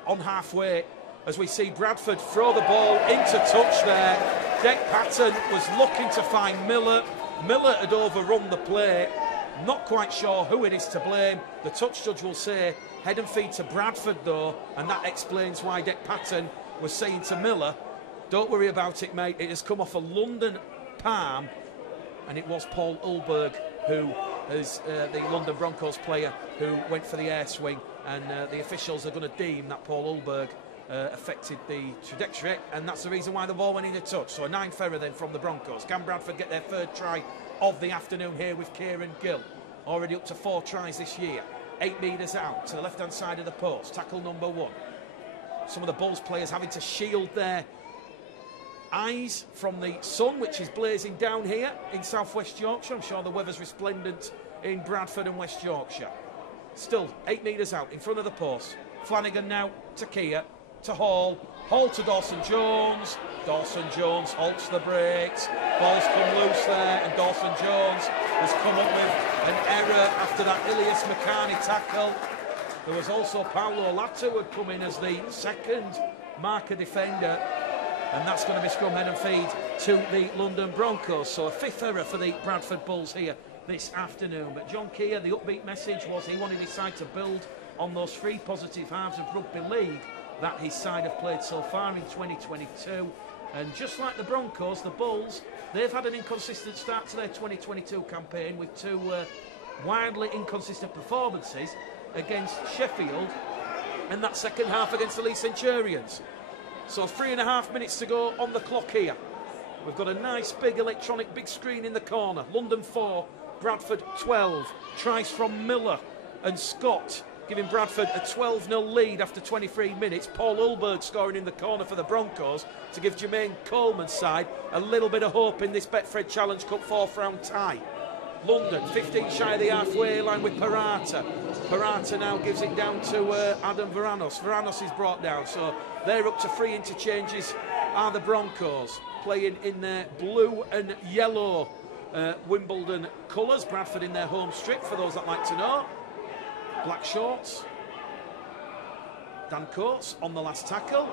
on halfway, as we see Bradford throw the ball into touch there. Deck Patton was looking to find Miller. Miller had overrun the play. Not quite sure who it is to blame. The touch judge will say head and feet to Bradford though, and that explains why Deck Patton was saying to Miller, don't worry about it, mate. It has come off a London palm, and it was Paul Ulberg who is the London Broncos player who went for the air swing, and the officials are going to deem that Paul Ulberg affected the trajectory, and that's the reason why the ball went into touch. So a 9th error then from the Broncos. Can Bradford get their 3rd try of the afternoon here with Kieran Gill? Already up to 4 tries this year. 8 metres out to the left-hand side of the post. Tackle number 1. Some of the Bulls players having to shield their eyes from the sun, which is blazing down here in southwest Yorkshire. I'm sure the weather's resplendent in Bradford and West Yorkshire. Still 8 metres out in front of the post. Flanagan now to Keir, to Hall. Hall to Dawson Jones. Dawson Jones halts the brakes. Ball's come loose there, and Dawson Jones has come up with an error after that Ilias Makani tackle. There was also Paolo Lato who had come in as the 2nd marker defender, and that's going to be scrum head and feed to the London Broncos. So a 5th error for the Bradford Bulls here this afternoon. But John Keir, the upbeat message was he wanted his side to build on those 3 positive halves of rugby league that his side have played so far in 2022. And just like the Broncos, the Bulls, they've had an inconsistent start to their 2022 campaign with 2 wildly inconsistent performances against Sheffield and that second half against the Leeds Centurions. So 3.5 minutes to go on the clock here. We've got a nice big electronic big screen in the corner. London 4, Bradford 12. Tries from Miller and Scott, giving Bradford a 12-0 lead after 23 minutes. Paul Ulberg scoring in the corner for the Broncos to give Jermaine Coleman's side a little bit of hope in this Betfred Challenge Cup 4th round tie. London 15 shy of the halfway line with Parata. Parata now gives it down to Adam Varanos. Varanos is brought down, so they're up to 3 interchanges. Are the Broncos playing in their blue and yellow Wimbledon colours? Bradford in their home strip, for those that like to know. Black shorts. Dan Coates on the last tackle.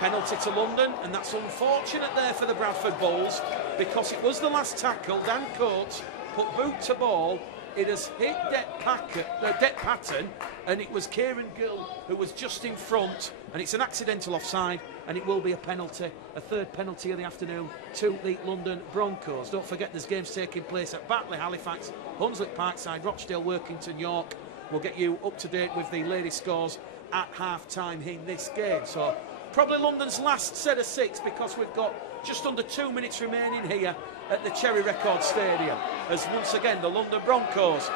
Penalty to London, and that's unfortunate there for the Bradford Bulls, because it was the last tackle. Dan Coates put boot to ball. It has hit Deck Patton, and it was Kieran Gill who was just in front, and it's an accidental offside, and it will be a penalty, a 3rd penalty of the afternoon to the London Broncos. Don't forget there's games taking place at Batley, Halifax, Hunslet Parkside, Rochdale, Workington, York. We'll get you up to date with the latest scores at half-time in this game. So probably London's last set of 6, because we've got just under 2 minutes remaining here at the Cherry Records Stadium, as once again the London Broncos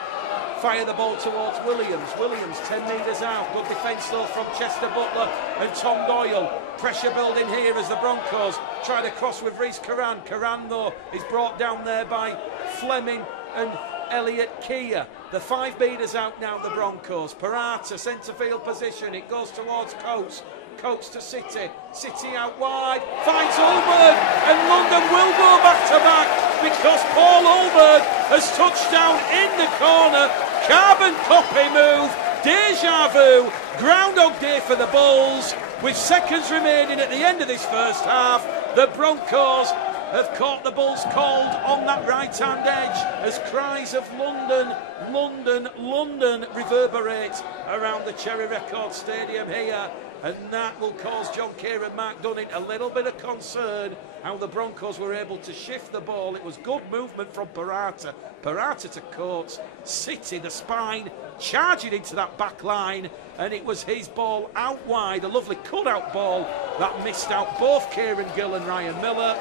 fire the ball towards Williams. Williams 10 metres out. Good defence though from Chester Butler and Tom Doyle. Pressure building here as the Broncos try to cross with Reece Curran. Curran though is brought down there by Fleming and Elliot Keir. The 5 metres out now, the Broncos. Parata, centre field position. It goes towards Coates. Coates to City. City out wide. Finds Ulberg. And London will go back to back, because Paul Ulberg has touched down in the corner. Carbon copy move. Deja vu. Groundhog Day for the Bulls. With seconds remaining at the end of this first half, the Broncos have caught the Bulls cold on that right-hand edge as cries of London, London, London reverberate around the Cherry Records Stadium here. And that will cause John Keir and Mark Dunning a little bit of concern, how the Broncos were able to shift the ball. It was good movement from Parata. Parata to Coates. City, the spine, charging into that back line, and it was his ball out wide. A lovely cut-out ball that missed out both Kieran Gill and Ryan Miller.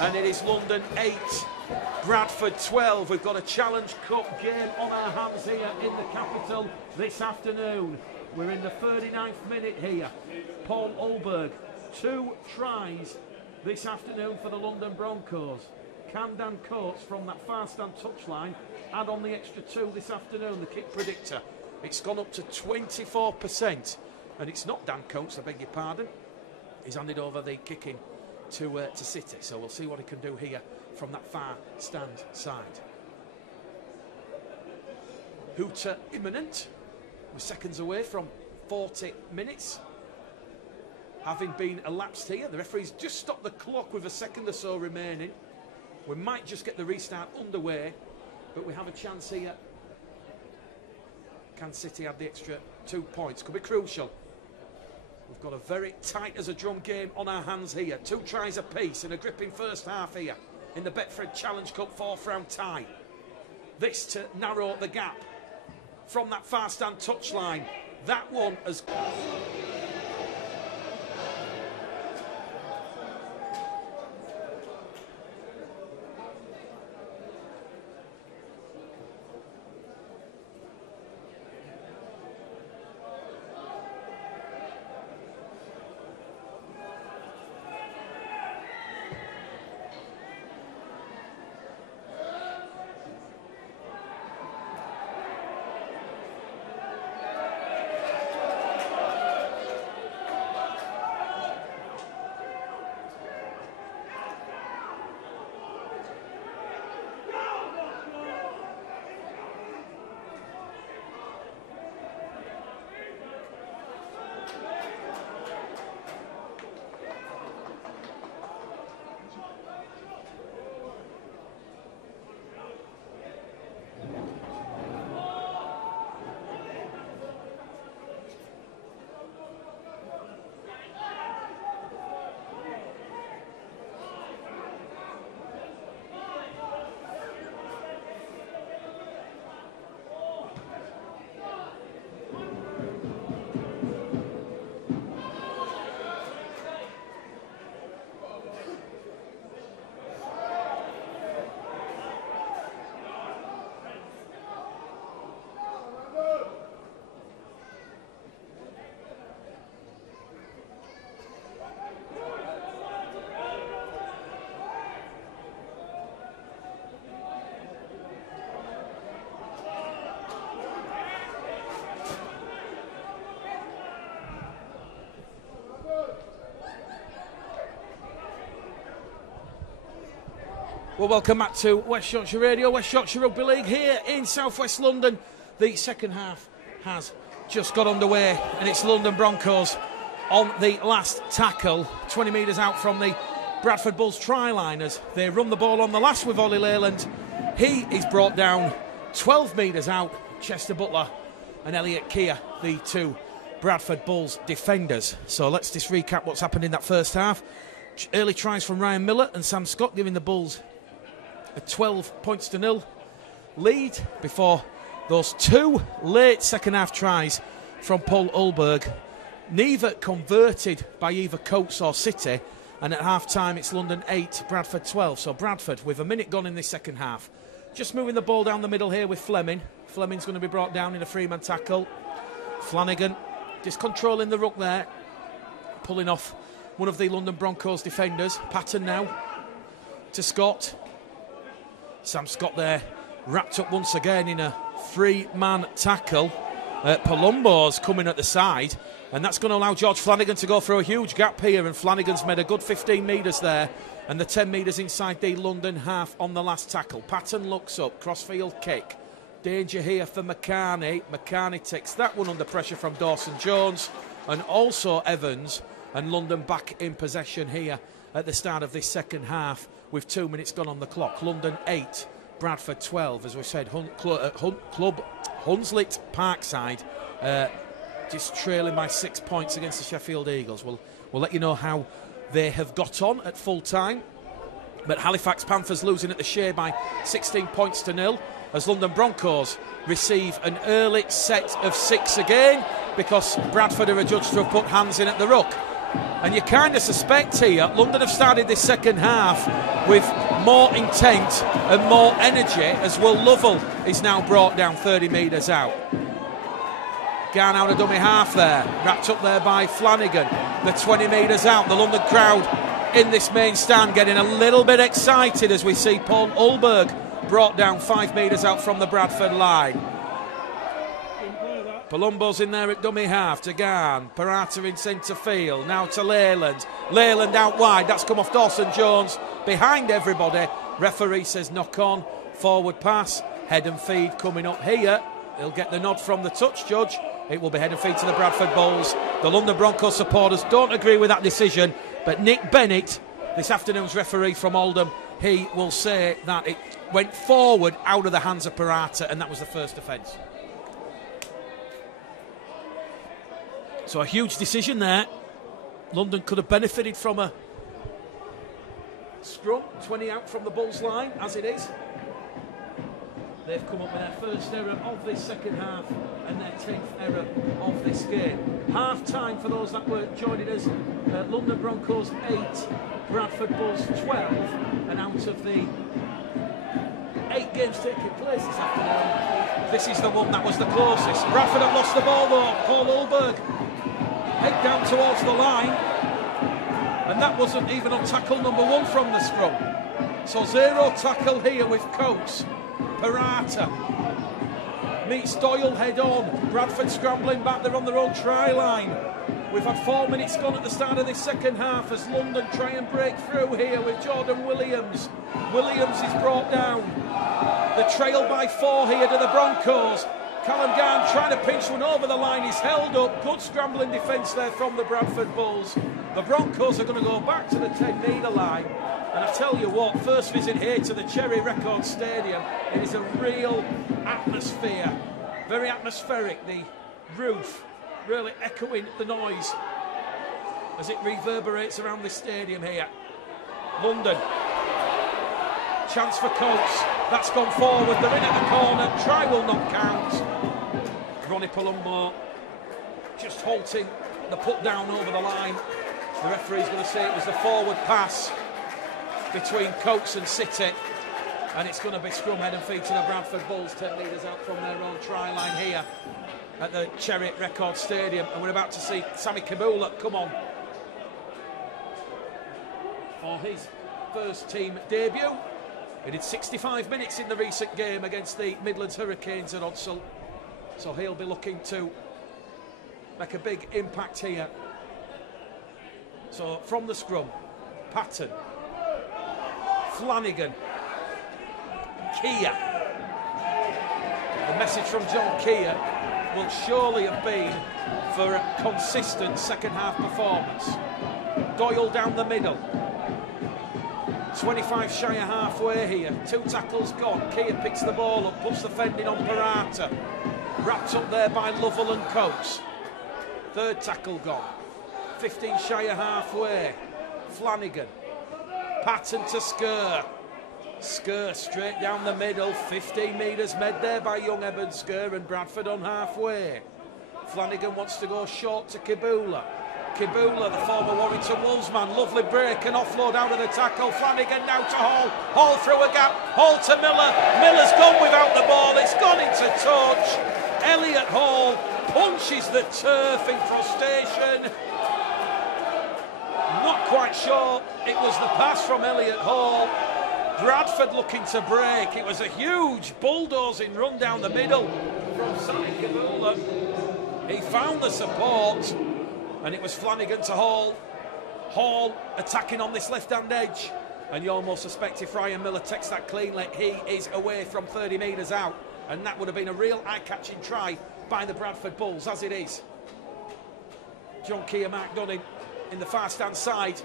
And it is London 8, Bradford 12. We've got a Challenge Cup game on our hands here in the capital this afternoon. We're in the 39th minute here. Paul Ulberg, 2 tries this afternoon for the London Broncos. Camden Coates from that far stand touchline add on the extra 2 this afternoon, the kick predictor. It's gone up to 24%, and it's not Dan Coates, I beg your pardon. He's handed over the kicking to City, so we'll see what he can do here from that far stand side. Hooter imminent. We're seconds away from 40 minutes. Having been elapsed here, the referee's just stopped the clock with a second or so remaining. We might just get the restart underway, but we have a chance here. Can City add the extra 2 points? Could be crucial. We've got a very tight as a drum game on our hands here. 2 tries apiece in a gripping first half here in the Betfred Challenge Cup 4th round tie. This to narrow the gap from that far stand touchline. That one has... Well, welcome back to West Yorkshire Radio, West Yorkshire Rugby League here in southwest London. The second half has just got underway, and it's London Broncos on the last tackle, 20 metres out from the Bradford Bulls try line as they run the ball on the last with Ollie Leyland. He is brought down 12 metres out. Chester Butler and Elliot Keir, the 2 Bradford Bulls defenders. So let's just recap what's happened in that first half. Early tries from Ryan Miller and Sam Scott, giving the Bulls a 12-0 lead before those 2 late second half tries from Paul Ulberg, neither converted by either Coates or City, and at half time it's London 8, Bradford 12. So Bradford with a minute gone in this second half, just moving the ball down the middle here with Fleming. Fleming's going to be brought down in a 3-man tackle. Flanagan just controlling the ruck there, pulling off one of the London Broncos defenders. Patton now to Scott. Sam Scott there, wrapped up once again in a 3-man tackle. Palumbo's coming at the side, and that's going to allow George Flanagan to go through a huge gap here, and Flanagan's made a good 15 metres there, and the 10 metres inside the London half on the last tackle. Patton looks up, crossfield kick. Danger here for McCarney. McCarney takes that one under pressure from Dawson Jones, and also Evans, and London back in possession here at the start of this second half with 2 minutes gone on the clock. London 8, Bradford 12. As we said, Club Hunslet Parkside just trailing by 6 points against the Sheffield Eagles. We'll let you know how they have got on at full time. But Halifax Panthers losing at the Shea by 16-0 as London Broncos receive an early set of 6 again because Bradford are adjudged to have put hands in at the ruck. And you kind of suspect here, London have started this second half with more intent and more energy as Will Lovell is now brought down 30 metres out. Gone out of dummy half there, wrapped up there by Flanagan. The 20 metres out, the London crowd in this main stand getting a little bit excited as we see Paul Ulberg brought down 5 metres out from the Bradford line. Palumbo's in there at dummy half to Garn. Parata in centre field. Now to Leyland. Leyland out wide. That's come off Dawson Jones. Behind everybody. Referee says knock on. Forward pass. Head and feed coming up here. He'll get the nod from the touch judge. It will be head and feed to the Bradford Bulls. The London Broncos supporters don't agree with that decision. But Nick Bennett, this afternoon's referee from Oldham, he will say that it went forward out of the hands of Parata, and that was the first offence. So a huge decision there. London could have benefited from a scrum, 20 out from the Bulls line, as it is. They've come up with their first error of this second half and their 10th error of this game. Half time for those that were joining us. London Broncos 8, Bradford Bulls 12, and out of the 8 games taking place this afternoon, this is the one that was the closest. Bradford have lost the ball though. Paul Ulberg head down towards the line, and that wasn't even on tackle number 1 from the scrum. So 0 tackle here with Coates. Parata meets Doyle head on. Bradford scrambling back, they're on their own try line. We've had 4 minutes gone at the start of this second half as London try and break through here with Jordan Williams. Williams is brought down. The trail by 4 here to the Broncos. Callum Garn trying to pinch one over the line. He's held up. Good scrambling defence there from the Bradford Bulls. The Broncos are going to go back to the 10-metre line. And I tell you what, first visit here to the Cherry Record Stadium, it is a real atmosphere. Very atmospheric. The roof really echoing the noise as it reverberates around the stadium here. London. Chance for Coates. That's gone forward. They're in at the corner. Try will not count. Ronnie Palumbo just halting the put down over the line. The referee's going to say it was the forward pass between Coates and City, and it's going to be scrum head and feed to the Bradford Bulls, 10 metres out from their own try line here at the Cherry Record Stadium, and we're about to see Sammy Kabula come on for his first team debut. He did 65 minutes in the recent game against the Midlands Hurricanes at Odsal, so he'll be looking to make a big impact here. So from the scrum, Patton, Flanagan, Keir. The message from John Keir will surely have been for a consistent second half performance. Doyle down the middle. 25 shy of halfway here. 2 tackles gone. Keir picks the ball up, puts the fending on Parata. Wrapped up there by Lovell and Coates. 3rd tackle gone. 15 shy of halfway. Flanagan. Patton to Skur. Skur straight down the middle. 15 metres made there by young Eben Skur, and Bradford on halfway. Flanagan wants to go short to Kabula. Kabula, the former Warrington Wolves man. Lovely break and offload out of the tackle. Flanagan now to Hall. Hall through a gap. Hall to Miller. Miller's gone without the ball. It's gone into touch. Elliot Hall punches the turf in frustration. Not quite sure it was the pass from Elliot Hall. Bradford looking to break. It was a huge bulldozing run down the middle from Sammy Kabula. He found the support, and it was Flanagan to Hall. Hall attacking on this left-hand edge, and you almost suspect if Ryan Miller takes that cleanly, he is away from 30 metres out, and that would have been a real eye-catching try by the Bradford Bulls, as it is. John Keir, Mark Dunning in the far stand side,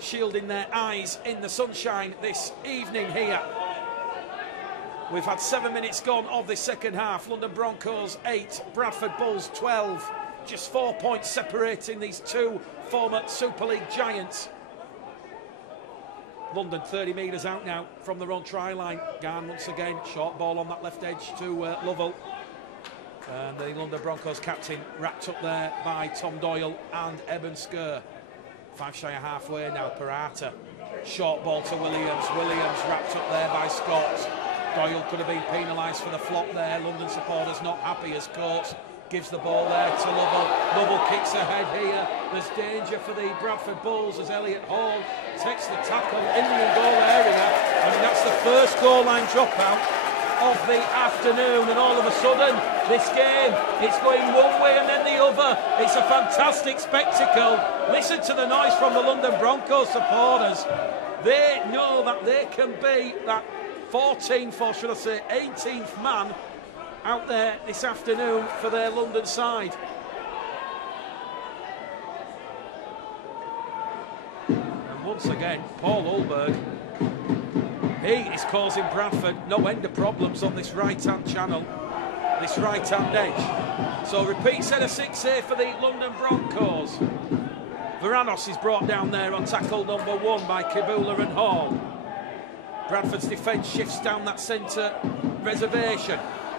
shielding their eyes in the sunshine this evening here. We've had 7 minutes gone of this second half. London Broncos 8, Bradford Bulls 12. Just 4 points separating these 2 former Super League giants. London 30 metres out now from their own try line. Garn once again, short ball on that left edge to Lovell. And the London Broncos captain wrapped up there by Tom Doyle and Eben Skur. 5 shy of halfway now, Parata. Short ball to Williams. Williams wrapped up there by Scott. Doyle could have been penalised for the flop there. London supporters not happy as Coates gives the ball there to Lovell. Lovell kicks ahead here. There's danger for the Bradford Bulls as Elliot Hall takes the tackle in the goal area. I mean, that's the first goal line dropout of the afternoon, and all of a sudden this game, it's going one way and then the other. It's a fantastic spectacle. Listen to the noise from the London Broncos supporters. They know that they can be that 14th, or should I say 18th man out there this afternoon for their London side. And once again, Paul Ulberg, he is causing Bradford no end of problems on this right-hand channel, this right-hand edge. So repeat set of 6 here for the London Broncos. Varanos is brought down there on tackle number 1 by Kibula and Hall. Bradford's defence shifts down that centre reservation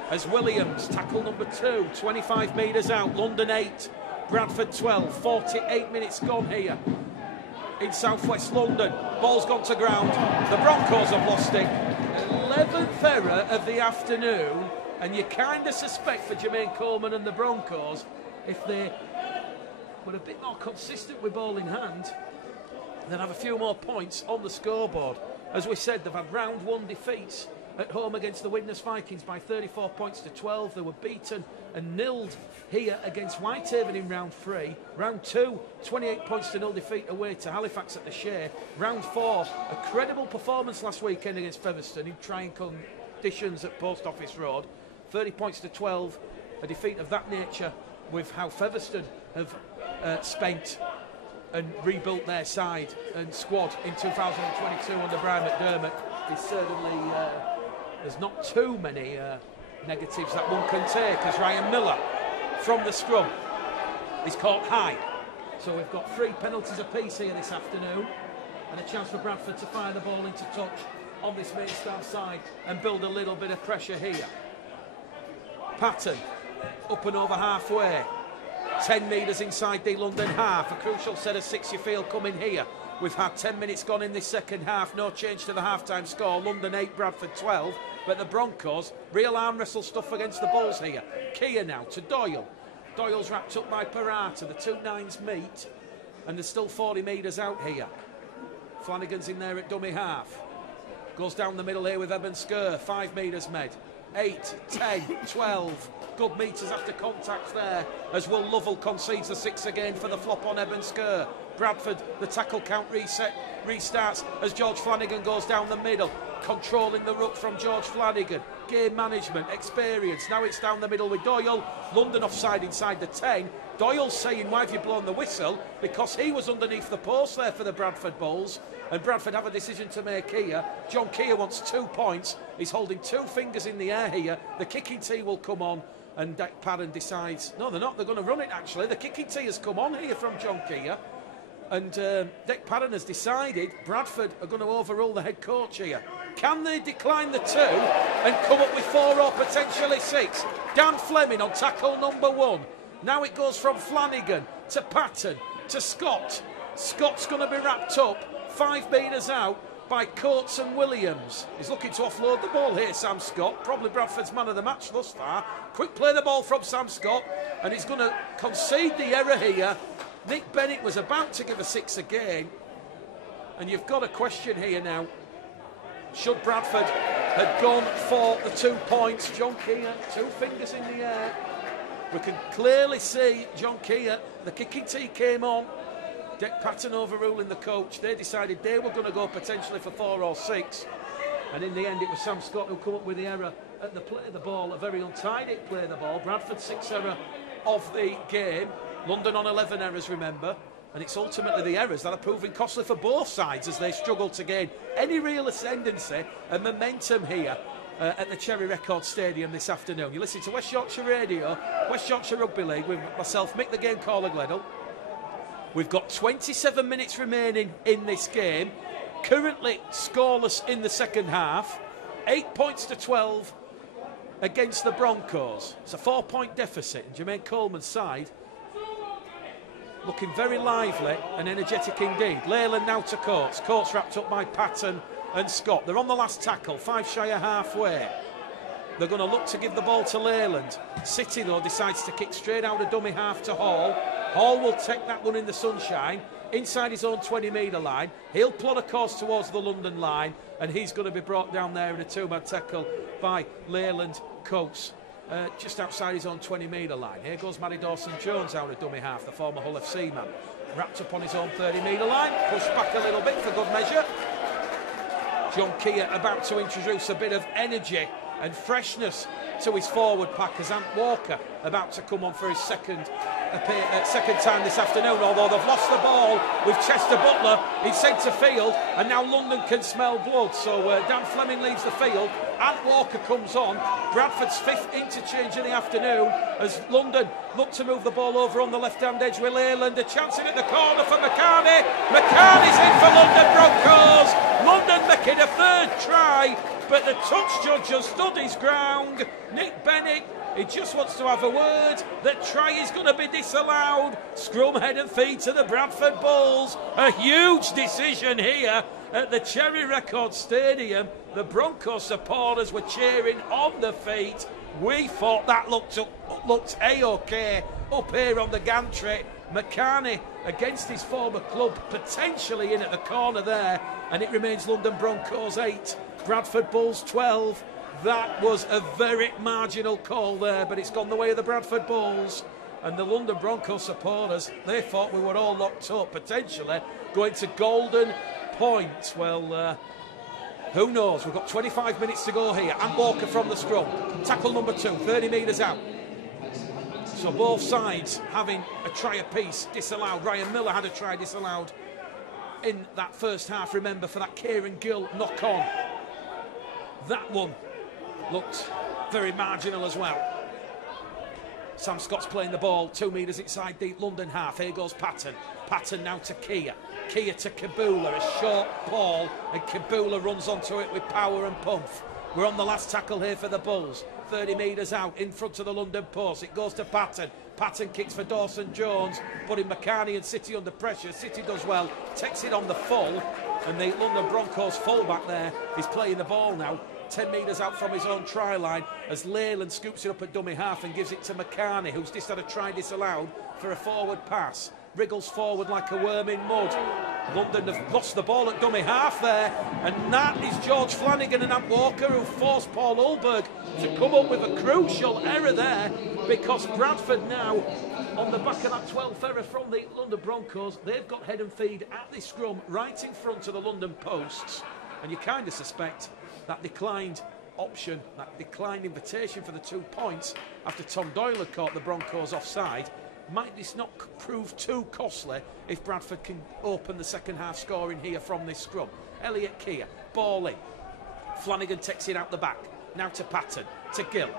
as Williams, tackle number 2, 25 metres out. London 8, Bradford 12, 48 minutes gone here in southwest London. Ball's gone to ground. The Broncos have lost it. 11th error of the afternoon, and you kind of suspect for Jermaine Coleman and the Broncos, if they were a bit more consistent with ball in hand, they'd have a few more points on the scoreboard. As we said, they've had round 1 defeats at home against the Widnes Vikings by 34 points to 12. They were beaten and nilled here against Whitehaven in round 3. Round 2, 28 points to 0 defeat away to Halifax at the Shea. Round 4, a credible performance last weekend against Featherstone in trying conditions at Post Office Road. 30 points to 12, a defeat of that nature with how Featherstone have spent and rebuilt their side and squad in 2022 under Brian McDermott. Is certainly there's not too many negatives that one can take, as Ryan Miller from the scrum is caught high. So we've got 3 penalties apiece here this afternoon, and a chance for Bradford to fire the ball into touch on this main stand side and build a little bit of pressure here. Patton up and over halfway, 10 metres inside the London half. A crucial set of 6 you feel coming here. We've had 10 minutes gone in this second half. No change to the half-time score. London 8, Bradford 12. But the Broncos, real arm wrestle stuff against the Bulls here. Kia now to Doyle. Doyle's wrapped up by Parata. The 2 nines meet, and there's still 40 metres out here. Flanagan's in there at dummy half. Goes down the middle here with Eben Skur. 5 metres made. 8, 10, 12. Good metres after contact there, as Will Lovell concedes the 6 again for the flop on Eben Skur. Bradford, the tackle count restarts as George Flanagan goes down the middle, controlling the ruck from George Flanagan. Game management, experience. Now it's down the middle with Doyle. London offside inside the 10. Doyle's saying, why have you blown the whistle? Because he was underneath the post there for the Bradford Bulls, and Bradford have a decision to make here. John Keir wants 2 points. He's holding 2 fingers in the air here. The kicking tee will come on, and Dick Padden decides, no, they're not, they're going to run it actually. The kicking tee has come on here from John Keir, and Dick Padden has decided Bradford are going to overrule the head coach here. Can they decline the 2 and come up with 4 or potentially 6? Dan Fleming on tackle number 1. Now it goes from Flanagan to Patton to Scott. Scott's going to be wrapped up 5 metres out by Coates and Williams. He's looking to offload the ball here, Sam Scott. Probably Bradford's man of the match thus far. Quick play the ball from Sam Scott, and he's going to concede the error here. Nick Bennett was about to give a 6 again, and you've got a question here now. Should Bradford have gone for the 2 points? John Keir, 2 fingers in the air. We can clearly see John Keir, the kicking tee came on. Dick Patton overruling the coach. They decided they were going to go potentially for 4 or 6. And in the end, it was Sam Scott who come up with the error at the play of the ball. A very untidy play of the ball. Bradford's 6th error of the game. London on 11 errors, remember. And it's ultimately the errors that are proving costly for both sides as they struggle to gain any real ascendancy and momentum here at the Cherry Record Stadium this afternoon. You listen to West Yorkshire Radio, West Yorkshire Rugby League with myself, Mick the Game Caller Gleddle. We've got 27 minutes remaining in this game. Currently scoreless in the second half. 8 points to 12 against the Broncos. It's a 4-point deficit. And Jermaine Coleman's side looking very lively and energetic indeed. Leyland now to Coates. Coates wrapped up by Patton and Scott. They're on the last tackle, 5 shy of halfway. They're going to look to give the ball to Leyland. City, though, decides to kick straight out of dummy half to Hall. Hall will take that one in the sunshine, inside his own 20-metre line. He'll plot a course towards the London line, and he's going to be brought down there in a 2-man tackle by Leyland Coates. Just outside his own 20-metre line. Here goes Matty Dawson-Jones out of dummy half, the former Hull FC man. Wrapped up on his own 30-metre line, pushed back a little bit for good measure. John Keir about to introduce a bit of energy and freshness to his forward pack as Ant Walker about to come on for his second time this afternoon, although they've lost the ball with Chester Butler in centre field, and now London can smell blood. So Dan Fleming leaves the field, Ant Walker comes on, Bradford's 5th interchange in the afternoon as London look to move the ball over on the left-hand edge with Leyland. A chance in at the corner for McCartney. McCartney's in for London Broncos. London making a 3rd try, but the touch judge has stood his ground. Nick Bennett, he just wants to have a word. The try is going to be disallowed. Scrum, head and feet to the Bradford Bulls. A huge decision here at the Cherry Record Stadium. The Broncos supporters were cheering on the feet. We thought that looked A-OK up here on the gantry. McCartney against his former club, potentially in at the corner there, and it remains London Broncos 8, Bradford Bulls 12. That was a very marginal call there, but it's gone the way of the Bradford Bulls. And the London Broncos supporters, they thought we were all locked up, potentially going to golden point. Well, who knows? We've got 25 minutes to go here. And Walker from the scrum. Tackle number 2, 30 metres out. So both sides having a try apiece disallowed. Ryan Miller had a try disallowed in that first half, remember, for that Kieran Gill knock-on. That one looked very marginal as well. Sam Scott's playing the ball 2 metres inside deep London half. Here goes Patton. Patton now to Keir. Keir to Kabula, a short ball, and Kabula runs onto it with power and pumph. We're on the last tackle here for the Bulls. 30 metres out in front of the London post. It goes to Patton. Patton kicks for Dawson-Jones, putting McCartney and City under pressure. City does well, takes it on the full, and the London Broncos fullback there is playing the ball now 10 metres out from his own try line as Leyland scoops it up at dummy half and gives it to McCartney, who's just had a try disallowed for a forward pass. Wriggles forward like a worm in mud. London have lost the ball at dummy half there, and that is George Flanagan and Ant Walker who forced Paul Ulberg to come up with a crucial error there, because Bradford now, on the back of that 12th error from the London Broncos, they've got head and feed at this scrum right in front of the London posts, and you kind of suspect that declined option, that declined invitation for the 2 points after Tom Doyle had caught the Broncos offside. Might this not prove too costly if Bradford can open the second half scoring here from this scrum? Elliot Keir, ball in. Flanagan takes it out the back. Now to Patton, to Gill.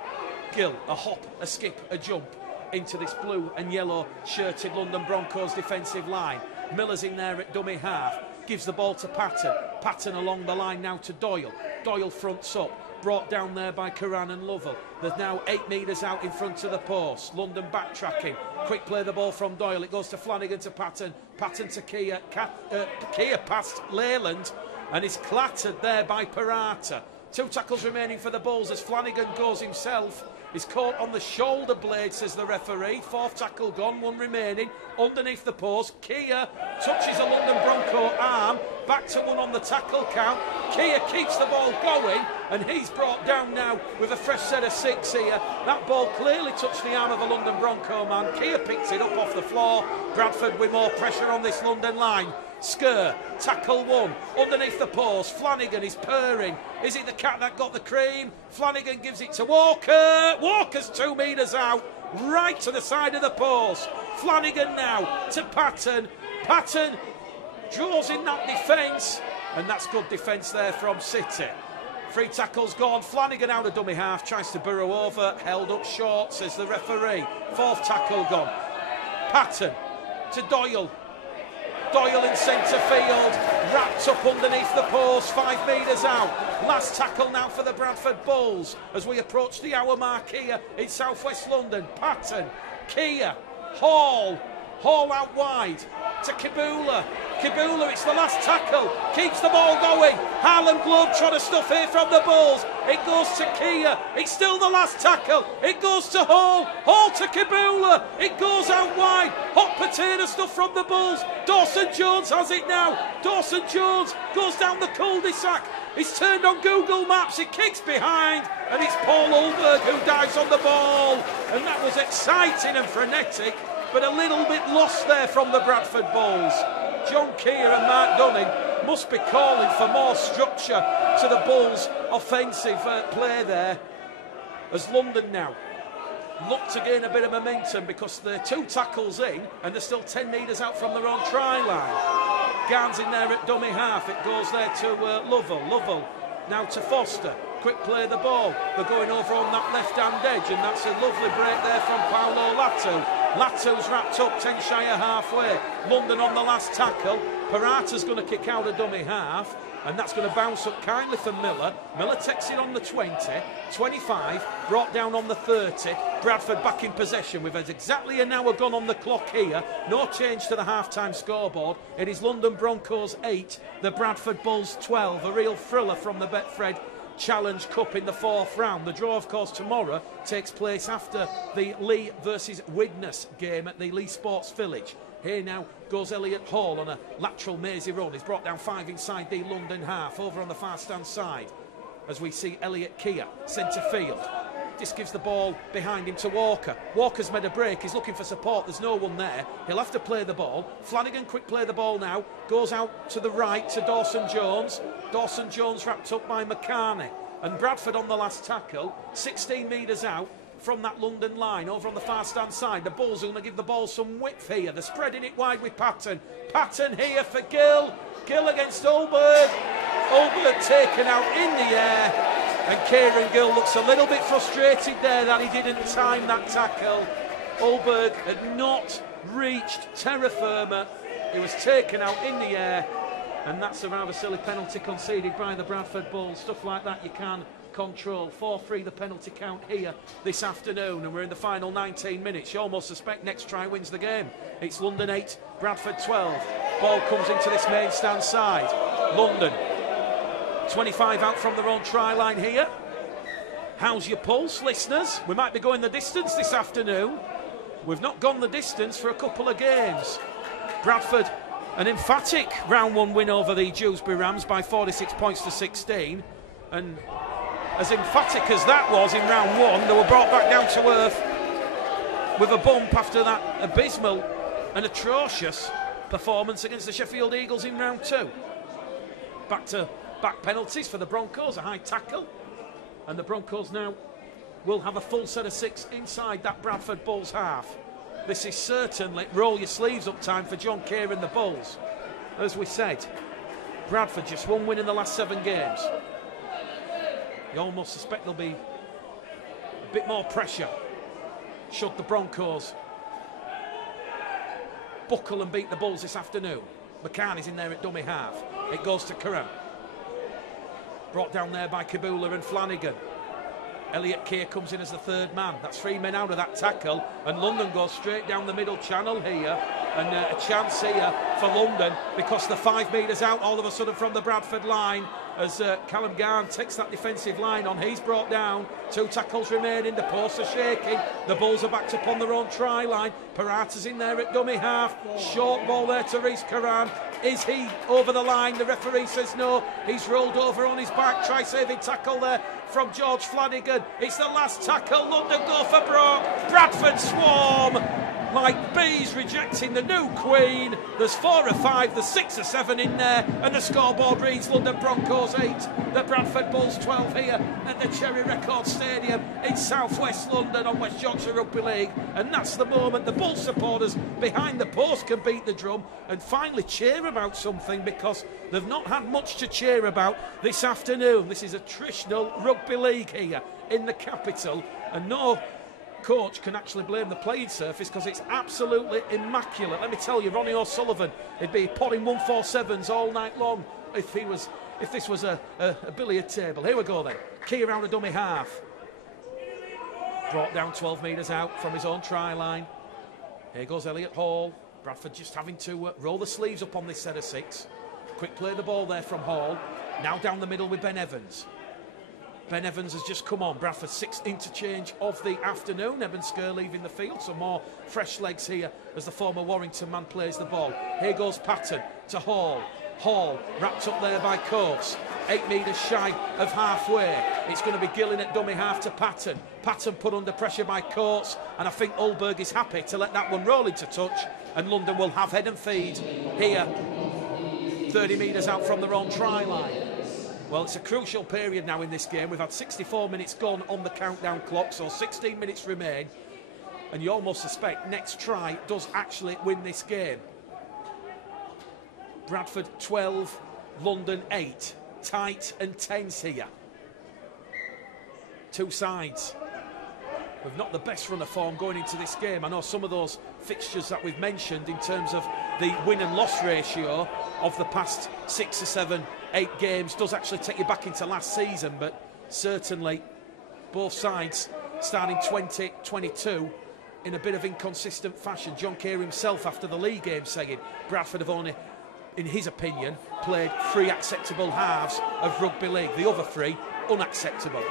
Gill, a hop, a skip, a jump into this blue and yellow shirted London Broncos defensive line. Miller's in there at dummy half. Gives the ball to Patton. Patton along the line now to Doyle. Doyle fronts up. Brought down there by Curran and Lovell. There's now 8 metres out in front of the post. London backtracking. Quick play the ball from Doyle. It goes to Flanagan to Patton. Patton to Keir. Keir past Leyland and is clattered there by Parata. 2 tackles remaining for the Bulls as Flanagan goes himself. He's caught on the shoulder blade, says the referee. 4th tackle gone, 1 remaining. Underneath the post, Keir touches a London Bronco arm. Back to 1 on the tackle count. Keir keeps the ball going, and he's brought down now with a fresh set of 6 here. That ball clearly touched the arm of a London Bronco man. Keir picks it up off the floor. Bradford with more pressure on this London line. Skur, tackle 1, underneath the post. Flanagan is purring. Is it the cat that got the cream? Flanagan gives it to Walker. Walker's 2 metres out, right to the side of the post. Flanagan now to Patton. Patton draws in that defence, and that's good defence there from City. 3 tackles gone. Flanagan out of dummy half, tries to burrow over, held up short, says the referee. 4th tackle gone. Patton to Doyle. Doyle in centre field, wrapped up underneath the post, 5 metres out. Last tackle now for the Bradford Bulls as we approach the hour mark here in south-west London. Patton, Keir, Hall. Hall out wide to Kibula. Kibula, it's the last tackle. Keeps the ball going. Harlem Globe trying to stuff here from the Bulls. It goes to Kia. It's still the last tackle. It goes to Hall. Hall to Kibula. It goes out wide. Hot potato stuff from the Bulls. Dawson Jones has it now. Dawson Jones goes down the cul-de-sac. He's turned on Google Maps. He kicks behind. And it's Paul Ulberg who dives on the ball. And that was exciting and frenetic, but a little bit lost there from the Bradford Bulls. John Keir and Mark Dunning must be calling for more structure to the Bulls' offensive play there, as London now look to gain a bit of momentum because they're 2 tackles in and they're still 10 metres out from their own try line. Garns in there at dummy half. It goes there to Lovell. Lovell now to Foster. Quick play the ball. They're going over on that left-hand edge, and that's a lovely break there from Paolo Latu. Latu's wrapped up 10 shy of halfway. London on the last tackle. Parata's going to kick out a dummy half, and that's going to bounce up kindly for Miller. Miller takes it on the 20, 25, brought down on the 30. Bradford back in possession with exactly an hour gone on the clock here. No change to the half-time scoreboard. It is London Broncos 8, the Bradford Bulls 12. A real thriller from the Betfred Challenge Cup in the 4th round. The draw, of course, tomorrow takes place after the Lee versus Widnes game at the Lee Sports Village. Here now goes Elliot Hall on a lateral mazy run. He's brought down 5 inside the London half. Over on the far stand side as we see Elliot Kia, centre field. This gives the ball behind him to Walker. Walker's made a break. He's looking for support. There's no one there. He'll have to play the ball. Flanagan quick play the ball now. Goes out to the right to Dawson Jones. Dawson Jones wrapped up by McCarney. And Bradford on the last tackle, 16 metres out from that London line. Over on the far stand side, the Bulls are going to give the ball some width here. They're spreading it wide with Patton. Patton here for Gill. Gill against Ulberg. Ulberg taken out in the air. And Kieran Gill looks a little bit frustrated there that he didn't time that tackle. Ulberg had not reached terra firma. He was taken out in the air. And that's a rather silly penalty conceded by the Bradford Bulls. Stuff like that you can control. 4-3 the penalty count here this afternoon. And we're in the final 19 minutes. You almost suspect next try wins the game. It's London 8, Bradford 12. Ball comes into this main stand side. London 25 out from their own try line here. How's your pulse, listeners? We might be going the distance this afternoon. We've not gone the distance for a couple of games. Bradford, an emphatic round 1 win over the Dewsbury Rams by 46 points to 16. And as emphatic as that was in round 1, they were brought back down to earth with a bump after that abysmal and atrocious performance against the Sheffield Eagles in round 2. Back penalties for the Broncos, a high tackle, and the Broncos now will have a full set of 6 inside that Bradford Bulls half. This is certainly roll your sleeves up time for John Keir and the Bulls. As we said, Bradford just 1 win in the last 7 games. You almost suspect there'll be a bit more pressure should the Broncos buckle and beat the Bulls this afternoon. McCarney's in there at dummy half. It goes to Curran. Brought down there by Kibula and Flanagan. Elliot Keir comes in as the 3rd man. That's 3 men out of that tackle. And London goes straight down the middle channel here. And a chance here for London because they're 5 metres out all of a sudden from the Bradford line as Callum Garn takes that defensive line on. He's brought down. 2 tackles remaining. The posts are shaking. The Bulls are backed up on their own try line. Parata's in there at dummy half. Short ball there to Reece Curran. Is he over the line? The referee says no. He's rolled over on his back. Try-saving tackle there from George Flanagan. It's the last tackle. London go for broke. Bradford swarm like bees rejecting the new queen. There's 4 or 5, there's 6 or 7 in there, and the scoreboard reads London Broncos 8, the Bradford Bulls 12 here at the Cherry Record Stadium in South West London on West Yorkshire Rugby League. And that's the moment the Bulls supporters behind the post can beat the drum and finally cheer about something, because they've not had much to cheer about this afternoon. This is a traditional rugby league here in the capital, and no coach can actually blame the playing surface because it's absolutely immaculate. Let me tell you, Ronnie O'Sullivan, he'd be potting 147s all night long if this was a billiard table. Here we go then. Key around a dummy half. Brought down 12 metres out from his own try line. Here goes Elliot Hall. Bradford just having to roll the sleeves up on this set of 6. Quick play the ball there from Hall. Now down the middle with Ben Evans. Ben Evans has just come on. Bradford's 6th interchange of the afternoon. Eben Skir leaving the field. Some more fresh legs here as the former Warrington man plays the ball. Here goes Patton to Hall. Hall wrapped up there by Coates. 8 metres shy of halfway. It's going to be Gillen at dummy half to Patton. Patton put under pressure by Coates, and I think Ulberg is happy to let that one roll into touch, and London will have head and feed here 30 metres out from their own try line. Well, it's a crucial period now in this game. We've had 64 minutes gone on the countdown clock, so 16 minutes remain, and you almost suspect next try does actually win this game. Bradford 12, London 8. Tight and tense here. Two sides with not the best run of form going into this game. I know some of those fixtures that we've mentioned in terms of the win and loss ratio of the past 6 or 7, 8 games does actually take you back into last season, but certainly both sides starting 2022 in a bit of inconsistent fashion. John Keir himself after the league game saying Bradford have only, in his opinion, played 3 acceptable halves of rugby league. The other 3, unacceptable.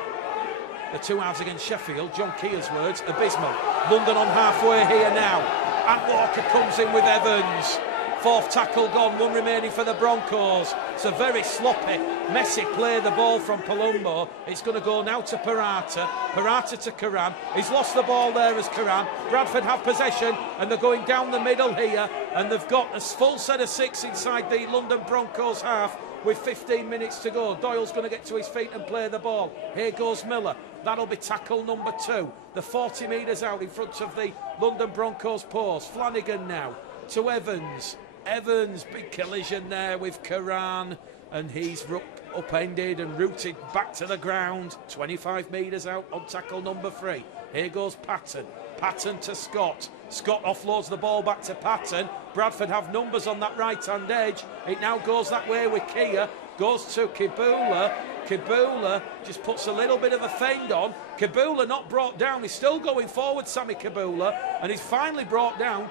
The 2 halves against Sheffield, John Keir's words, abysmal. London on halfway here now. And Walker comes in with Evans. 4th tackle gone, 1 remaining for the Broncos. It's a very sloppy, messy play, the ball from Palumbo. It's going to go now to Parata. Parata to Karan. He's lost the ball there as Karan. Bradford have possession, and they're going down the middle here. And they've got a full set of 6 inside the London Broncos half with 15 minutes to go. Doyle's going to get to his feet and play the ball. Here goes Miller. That'll be tackle number 2. The 40 metres out in front of the London Broncos post. Flanagan now to Evans. Evans, big collision there with Karan, and he's upended and rooted back to the ground. 25 metres out on tackle number 3. Here goes Patton. Patton to Scott. Scott offloads the ball back to Patton. Bradford have numbers on that right-hand edge. It now goes that way with Kia. Goes to Kibula. Kibula just puts a little bit of a fend on. Kibula not brought down. He's still going forward, Sammy Kibula, and he's finally brought down.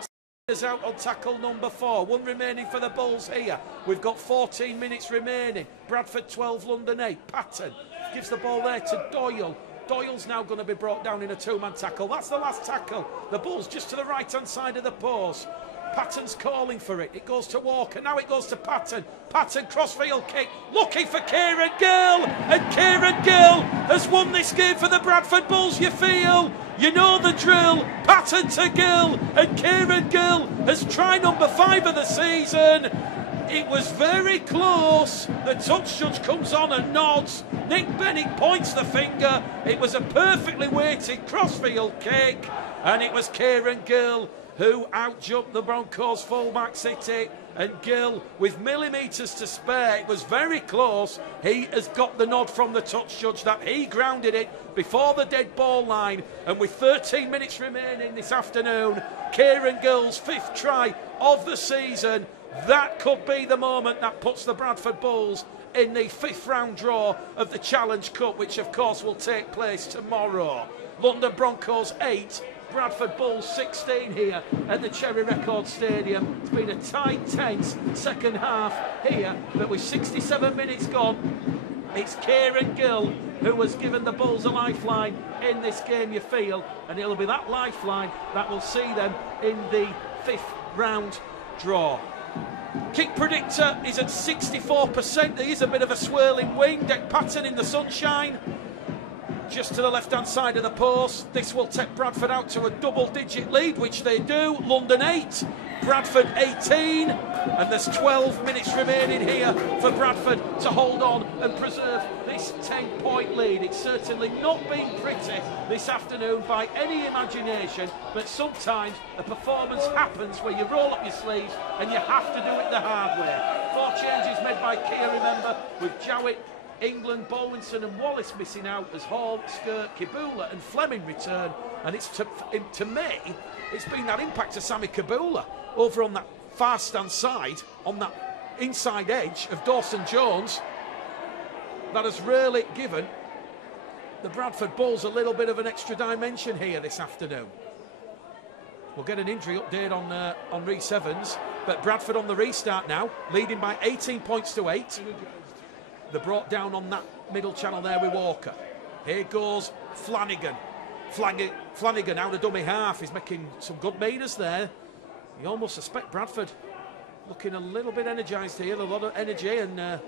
Out on tackle number 4. 1 remaining for the Bulls here. We've got 14 minutes remaining. Bradford 12, London 8. Patton gives the ball there to Doyle. Doyle's now going to be brought down in a 2-man tackle. That's the last tackle. The Bulls just to the right-hand side of the post. Patton's calling for it. It goes to Walker. Now it goes to Patton. Patton crossfield kick. Looking for Kieran Gill. And Kieran Gill has won this game for the Bradford Bulls, you feel. You know the drill. Patton to Gill. And Kieran Gill has try number 5 of the season. It was very close. The touch judge comes on and nods. Nick Bennett points the finger. It was a perfectly weighted crossfield kick. And it was Kieran Gill who outjumped the Broncos fullback City, and Gill with millimetres to spare. It was very close. He has got the nod from the touch judge that he grounded it before the dead ball line, and with 13 minutes remaining this afternoon, Kieran Gill's 5th try of the season. That could be the moment that puts the Bradford Bulls in the 5th round draw of the Challenge Cup, which of course will take place tomorrow. London Broncos 8, Bradford Bulls 16 here at the Cherry Record Stadium. It's been a tight, tense second half here, but with 67 minutes gone, it's Kieran Gill who has given the Bulls a lifeline in this game, you feel, and it'll be that lifeline that will see them in the 5th round draw. Kick predictor is at 64%. There is a bit of a swirling wing. Deck Patton in the sunshine. Just to the left-hand side of the post. This will take Bradford out to a double-digit lead, which they do. London 8, Bradford 18. And there's 12 minutes remaining here for Bradford to hold on and preserve this 10-point lead. It's certainly not been pretty this afternoon by any imagination, but sometimes a performance happens where you roll up your sleeves and you have to do it the hard way. 4 changes made by Kia, remember, with Jowett, England, Bolwinson and Wallace missing out as Hall, Skirt, Kibula and Fleming return. And it's to me, it's been that impact of Sammy Kibula over on that far stand side, on that inside edge of Dawson Jones, that has really given the Bradford Bulls a little bit of an extra dimension here this afternoon. We'll get an injury update on Rhys Evans. But Bradford on the restart now, leading by 18 points to 8. They're brought down on that middle channel there with Walker. Here goes Flanagan. Flanagan out of dummy half. He's making some good meters there. You almost suspect Bradford looking a little bit energised here, a lot of energy, and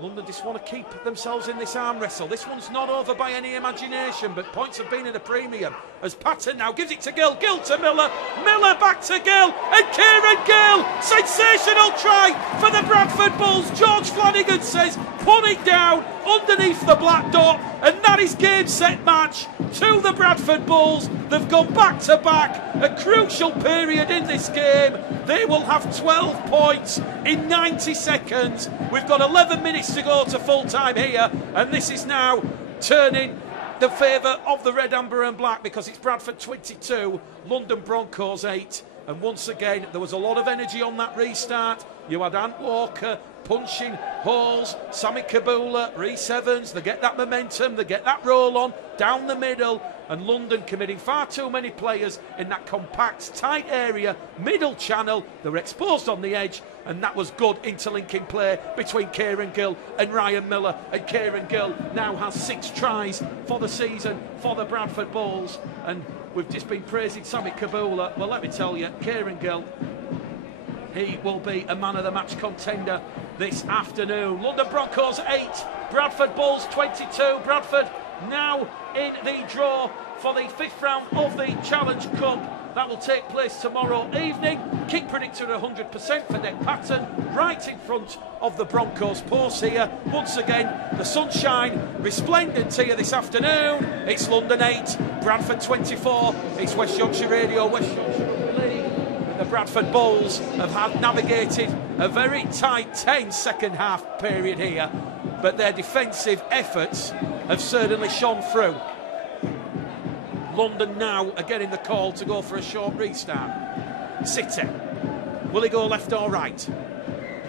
London just want to keep themselves in this arm wrestle. This one's not over by any imagination, but points have been at a premium. As Patton now gives it to Gill, Gill to Miller, Miller back to Gill, and Kieran Gill! Sensational try for the Bradford Bulls. George Flanagan says, put it down underneath the black dot, and that is game, set, match to the Bradford Bulls. They've gone back to back, a crucial period in this game. They will have 12 points in 90 seconds. We've got 11 minutes to go to full time here, and this is now turning the favour of the red, amber and black, because it's Bradford 22, London Broncos 8. And once again, there was a lot of energy on that restart. You had Ant Walker punching holes, Sammy Kabula, Rhys Evans. They get that momentum, they get that roll on down the middle, and London committing far too many players in that compact, tight area, middle channel. They were exposed on the edge, and that was good interlinking play between Kieran Gill and Ryan Miller. And Kieran Gill now has 6 tries for the season for the Bradford Bulls. And we've just been praising Sammy Kabula. Well, let me tell you, Kieran Gill, he will be a man of the match contender this afternoon. London Broncos 8, Bradford Bulls 22. Bradford now in the draw for the 5th round of the Challenge Cup. That will take place tomorrow evening. Kick predictor 100% for Nick Patton, right in front of the Broncos post here. Once again, the sunshine resplendent here this afternoon. It's London 8, Bradford 24. It's West Yorkshire Radio, West Yorkshire League. The Bradford Bulls have navigated a very tight, tense second half period here, but their defensive efforts have certainly shone through. London now are getting the call to go for a short restart. City, will he go left or right?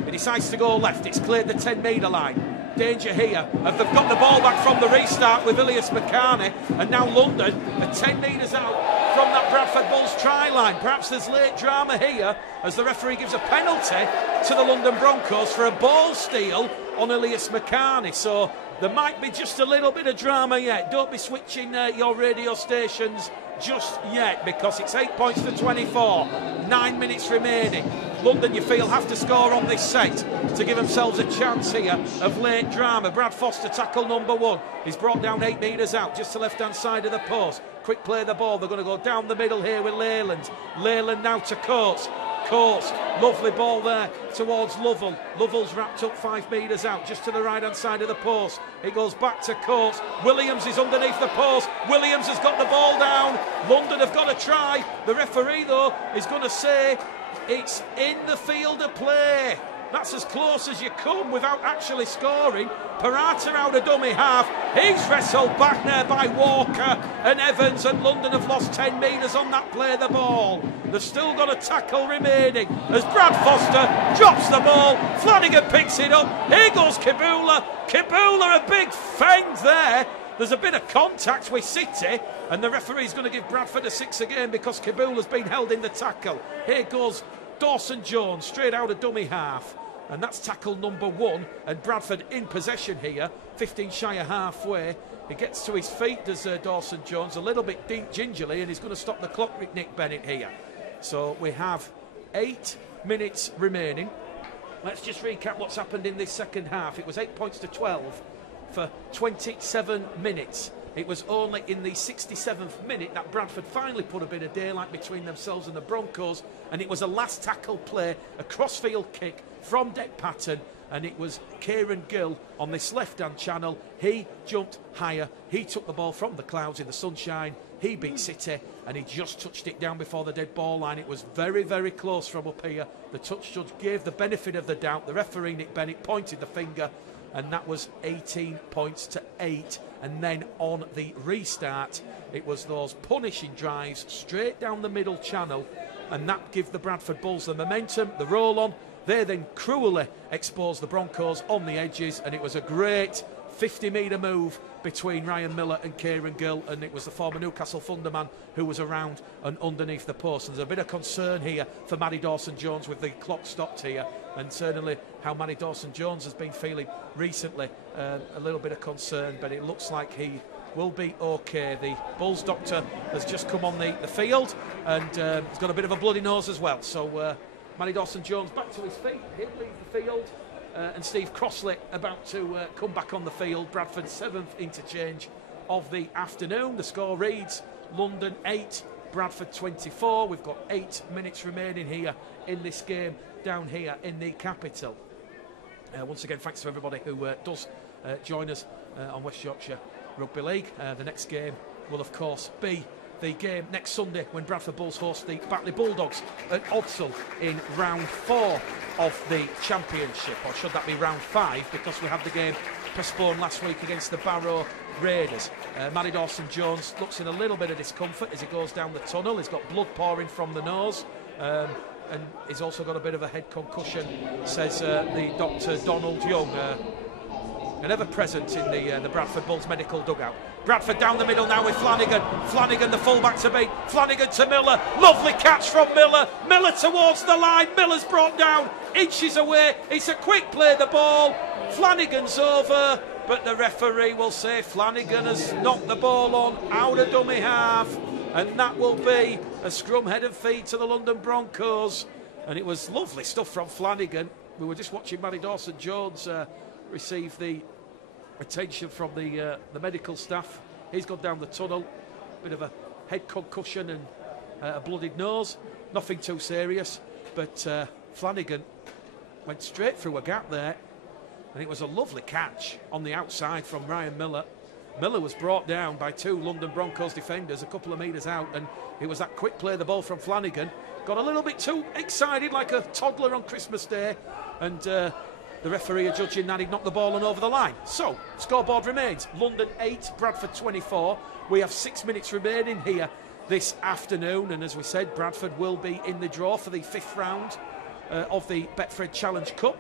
He decides to go left. It's cleared the 10-metre line. Danger here, as they've got the ball back from the restart with Ilias McCarney, and now London are 10 metres out from that Bradford Bulls try line. Perhaps there's late drama here, as the referee gives a penalty to the London Broncos for a ball steal on Ilias McCarney. So there might be just a little bit of drama yet. Don't be switching your radio stations just yet, because it's 8 points to 24. 9 minutes remaining. London, you feel, have to score on this set to give themselves a chance here of late drama. Brad Foster, tackle number 1. He's brought down 8 metres out, just to left-hand side of the post. Quick play the ball. They're going to go down the middle here with Leyland. Leyland now to Coates. Coates, lovely ball there towards Lovell. Lovell's wrapped up 5 metres out, just to the right-hand side of the post. It goes back to Coates. Williams is underneath the post. Williams has got the ball down. London have got to try. The referee, though, is going to say it's in the field of play. That's as close as you come without actually scoring. Parata out of dummy half. He's wrestled back there by Walker and Evans, and London have lost 10 metres on that play the ball. They've still got a tackle remaining as Brad Foster drops the ball. Flanagan picks it up. Here goes Kabula. Kabula, a big fend there. There's a bit of contact with City, and the referee's going to give Bradford a 6 again because Kabula's been held in the tackle. Here goes Dawson Jones straight out of dummy half. And that's tackle number 1, and Bradford in possession here, 15 shy of halfway. He gets to his feet, does Dawson Jones, a little bit deep gingerly, and he's going to stop the clock with Nick Bennett here. So we have 8 minutes remaining. Let's just recap what's happened in this second half. It was 8 points to 12 for 27 minutes. It was only in the 67th minute that Bradford finally put a bit of daylight between themselves and the Broncos, and it was a last tackle play, a crossfield kick from Dick Patton, and it was Kieran Gill on this left-hand channel. He jumped higher, he took the ball from the clouds in the sunshine, he beat City, and he just touched it down before the dead ball line. It was very, very close from up here. The touch judge gave the benefit of the doubt. The referee, Nick Bennett, pointed the finger, and that was 18 points to 8. And then on the restart, it was those punishing drives straight down the middle channel, and that gave the Bradford Bulls the momentum, the roll on. They then cruelly exposed the Broncos on the edges, and it was a great 50-metre move between Ryan Miller and Kieran Gill, and it was the former Newcastle Thunderman who was around and underneath the post. And there's a bit of concern here for Matty Dawson-Jones with the clock stopped here, and certainly how Matty Dawson-Jones has been feeling recently, a little bit of concern, but it looks like he will be okay. The Bulls doctor has just come on the field, and he's got a bit of a bloody nose as well. So Matty Dawson-Jones back to his feet, he'll leave the field. And Steve Crossley about to come back on the field. Bradford's 7th interchange of the afternoon. The score reads London 8, Bradford 24. We've got 8 minutes remaining here in this game down here in the capital. Once again, thanks to everybody who does join us on West Yorkshire Rugby League. The next game will, of course, be the game next Sunday when Bradford Bulls host the Batley Bulldogs at Odsal in round 4 of the championship, or should that be round 5, because we had the game postponed last week against the Barrow Raiders. Matty Dawson-Jones looks in a little bit of discomfort as he goes down the tunnel. He's got blood pouring from the nose, and he's also got a bit of a head concussion, says the Dr. Donald Young, and ever present in the Bradford Bulls medical dugout. Bradford down the middle now with Flanagan. Flanagan, the fullback to beat. Flanagan to Miller. Lovely catch from Miller. Miller towards the line. Miller's brought down. Inches away. It's a quick play, the ball. Flanagan's over, but the referee will say Flanagan has knocked the ball on out of dummy half, and that will be a scrum head and feet to the London Broncos. And it was lovely stuff from Flanagan. We were just watching Matty Dawson-Jones receive the attention from the medical staff. He's gone down the tunnel, bit of a head concussion and a bloodied nose, nothing too serious, but Flanagan went straight through a gap there, and it was a lovely catch on the outside from Ryan Miller. Miller was brought down by 2 London Broncos defenders a couple of metres out, and it was that quick play, the ball from Flanagan, got a little bit too excited like a toddler on Christmas Day, and the referee adjudging that he'd knocked the ball on over the line. So, scoreboard remains London 8, Bradford 24. We have 6 minutes remaining here this afternoon, and as we said, Bradford will be in the draw for the 5th round of the Betfred Challenge Cup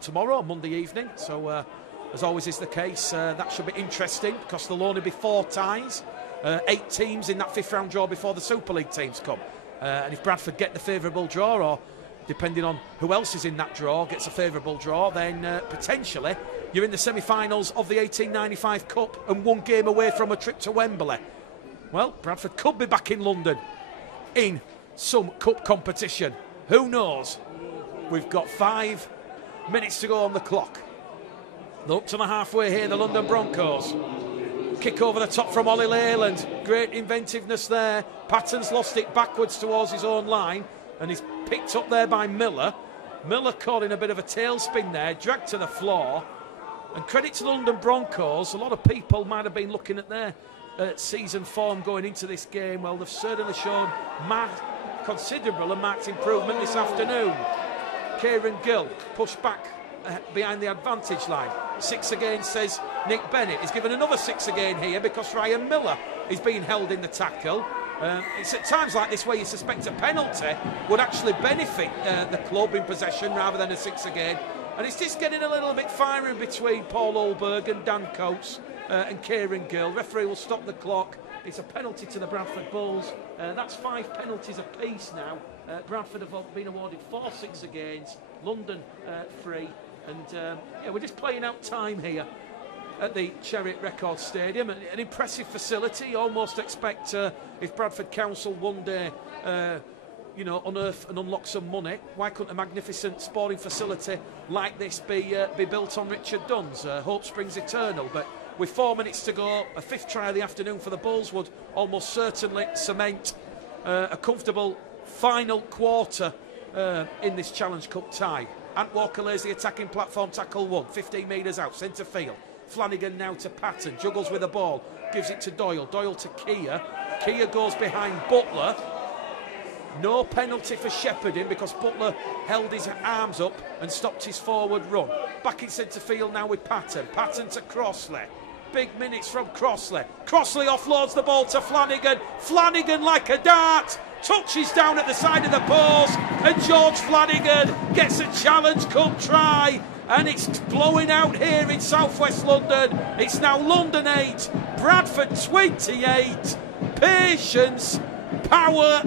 tomorrow, Monday evening. So, as always is the case, that should be interesting because there'll only be 4 ties, 8 teams in that 5th round draw before the Super League teams come. And if Bradford get the favourable draw, or depending on who else is in that draw, gets a favourable draw, then potentially you're in the semi-finals of the 1895 Cup and 1 game away from a trip to Wembley. Well, Bradford could be back in London in some cup competition. Who knows? We've got 5 minutes to go on the clock. They're up to the halfway here, the London Broncos. Kick over the top from Ollie Leyland. Great inventiveness there. Patton's lost it backwards towards his own line, and he's picked up there by Miller. Miller caught in a bit of a tailspin there, dragged to the floor. And credit to the London Broncos, a lot of people might have been looking at their season form going into this game. Well, they've certainly shown considerable and marked improvement this afternoon. Kieran Gill pushed back behind the advantage line. 6 again, says Nick Bennett. He's given another 6 again here because Ryan Miller is being held in the tackle. It's at times like this where you suspect a penalty would actually benefit the club in possession rather than a 6 again. And it's just getting a little bit fiery between Paul Olberg and Dan Coates and Kieran Gill. Referee will stop the clock. It's a penalty to the Bradford Bulls. That's 5 penalties apiece now. Bradford have been awarded 4 6 against, London 3. And yeah, we're just playing out time here at the Chariot Records Stadium. An impressive facility. You almost expect if Bradford Council one day unearth and unlock some money, why couldn't a magnificent sporting facility like this be built on Richard Dunn's? Hope springs eternal. But with 4 minutes to go, a 5th try of the afternoon for the Bulls would almost certainly cement a comfortable final quarter in this Challenge Cup tie. Ant Walker lays the attacking platform, tackle 1, 15 metres out, centre field. Flanagan now to Patton, juggles with the ball, gives it to Doyle, Doyle to Keir. Keir goes behind Butler. No penalty for shepherding because Butler held his arms up and stopped his forward run. Back in centre field now with Patton. Patton to Crossley. Big minutes from Crossley. Crossley offloads the ball to Flanagan. Flanagan like a dart. Touches down at the side of the post. And George Flanagan gets a Challenge Cup try. and it's blowing out here in southwest London. It's now London 8, Bradford 28. Patience, power.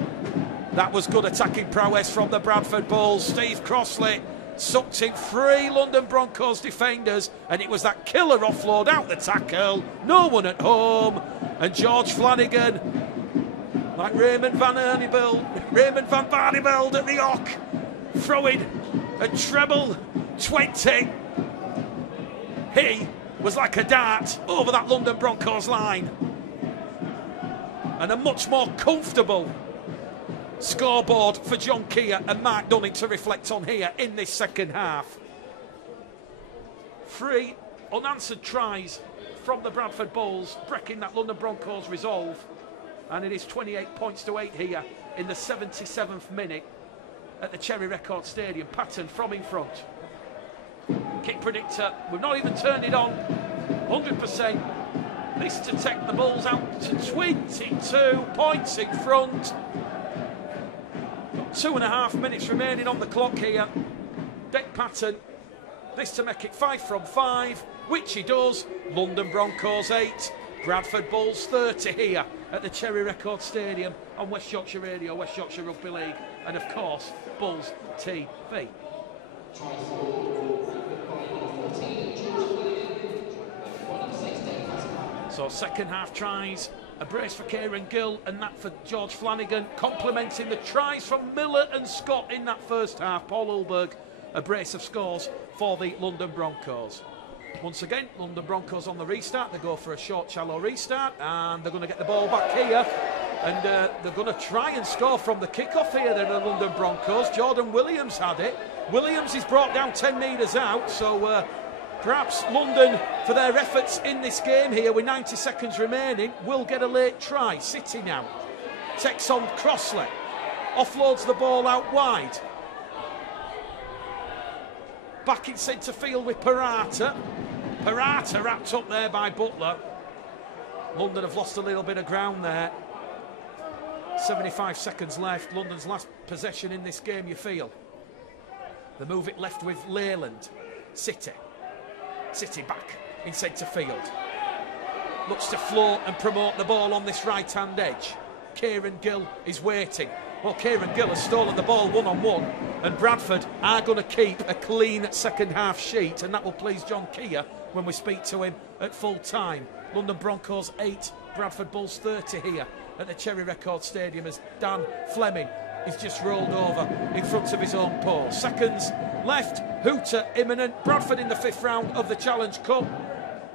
That was good attacking prowess from the Bradford Bulls. Steve Crossley sucked in 3 London Broncos defenders, and it was that killer offload out the tackle. No one at home, and George Flanagan, like Raymond Van Barneveld at the Ock, throwing a treble 20. He was like a dart over that London Broncos line. And a much more comfortable scoreboard for John Keir and Mark Dunning to reflect on here in this second half. 3 unanswered tries from the Bradford Bulls, breaking that London Broncos resolve. And it is 28 points to 8 here in the 77th minute at the Cherry Record Stadium. Patton from in front. Kick predictor, we've not even turned it on. 100%. This to take the Bulls out to 22 points in front. 2.5 minutes remaining on the clock here. Dick Patton, this to make it 5 from 5, which he does. London Broncos 8, Bradford Bulls 30 here at the Cherry Record Stadium on West Yorkshire Radio, West Yorkshire Rugby League, and of course, Bulls TV. So second half tries, a brace for Kieran Gill and that for George Flanagan, complementing the tries from Miller and Scott in that first half. Paul Ulberg, a brace of scores for the London Broncos. Once again, London Broncos on the restart. They go for a short, shallow restart, and they're going to get the ball back here. And they're going to try and score from the kickoff here, the London Broncos. Jordan Williams had it. Williams is brought down 10 metres out, so perhaps London, for their efforts in this game here with 90 seconds remaining, will get a late try. City now takes on Crossley, offloads the ball out wide. Back in centre field with Parata. Parata wrapped up there by Butler. London have lost a little bit of ground there. 75 seconds left. London's last possession in this game, you feel. They move it left with Leyland. City back in centre field. Looks to float and promote the ball on this right-hand edge. Kieran Gill is waiting. Well, Kieran Gill has stolen the ball one-on-one, and Bradford are going to keep a clean second half sheet, and that will please John Keir when we speak to him at full time. London Broncos 8, Bradford Bulls 30 here at the Cherry Record Stadium as Dan Fleming is just rolled over in front of his own post. Seconds left, hooter imminent. Bradford in the 5th round of the Challenge Cup.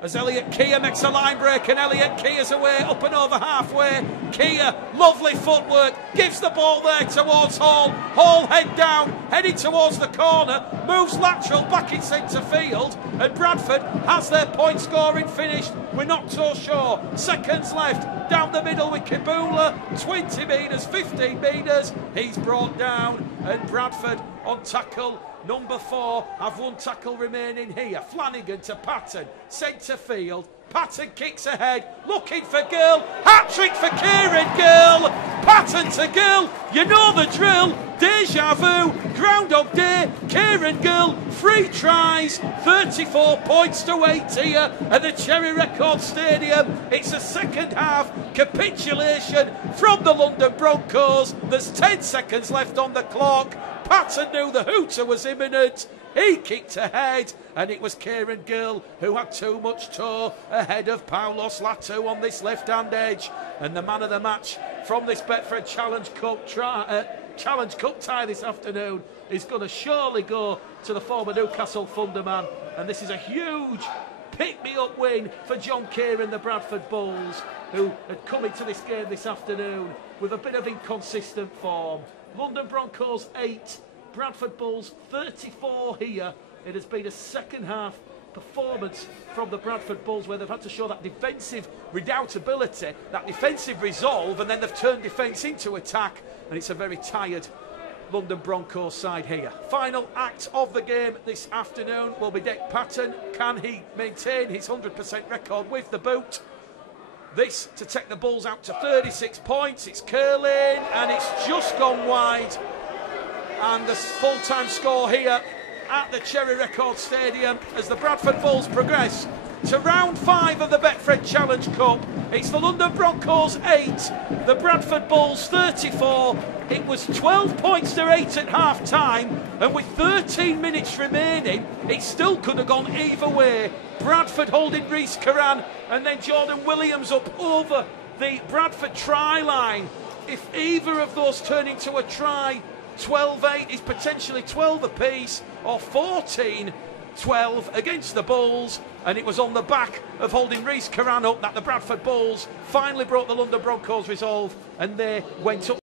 As Elliot Keir makes a line break, and Elliot Keir's away, up and over halfway. Keir, lovely footwork, gives the ball there towards Hall. Hall head down, heading towards the corner, moves lateral back in centre field, and Bradford has their point scoring finished. We're not so sure. Seconds left, down the middle with Kibula, 20 metres, 15 metres. He's brought down, and Bradford on tackle number 4 have 1 tackle remaining here. Flanagan to Patton, centre field. Patton kicks ahead, looking for Gill. Hat-trick for Kieran Gill. Patton to Gill. You know the drill. Deja vu. Groundhog Day. Kieran Gill. 3 tries. 34 points to 8 here at the Cherry Record Stadium. It's a second half capitulation from the London Broncos. There's 10 seconds left on the clock. Patton knew the hooter was imminent. He kicked ahead, and it was Kieran Gill who had too much toe ahead of Paulos Latu on this left-hand edge. And the man of the match from this Betfred Challenge Cup tie this afternoon is going to surely go to the former Newcastle Thunderman. And this is a huge pick-me-up win for John Keir and the Bradford Bulls, who had come into this game this afternoon with a bit of inconsistent form. London Broncos 8, Bradford Bulls 34 here. It has been a second half performance from the Bradford Bulls where they've had to show that defensive redoubtability, that defensive resolve, and then they've turned defence into attack, and it's a very tired London Broncos side here. Final act of the game this afternoon will be Dick Patton. Can he maintain his 100% record with the boot? This to take the Bulls out to 36 points. It's curling, and it's just gone wide. And the full-time score here at the Cherry Record Stadium as the Bradford Bulls progress to round 5 of the Betfred Challenge Cup. It's the London Broncos 8, the Bradford Bulls 34. It was 12 points to 8 at half time, and with 13 minutes remaining, it still could have gone either way. Bradford holding Reece Curran, and then Jordan Williams up over the Bradford try line. If either of those turn into a try, 12-8 is potentially 12 apiece, or 14-12 against the Bulls. And it was on the back of holding Reece Curran up that the Bradford Bulls finally broke the London Broncos' resolve, and they went up.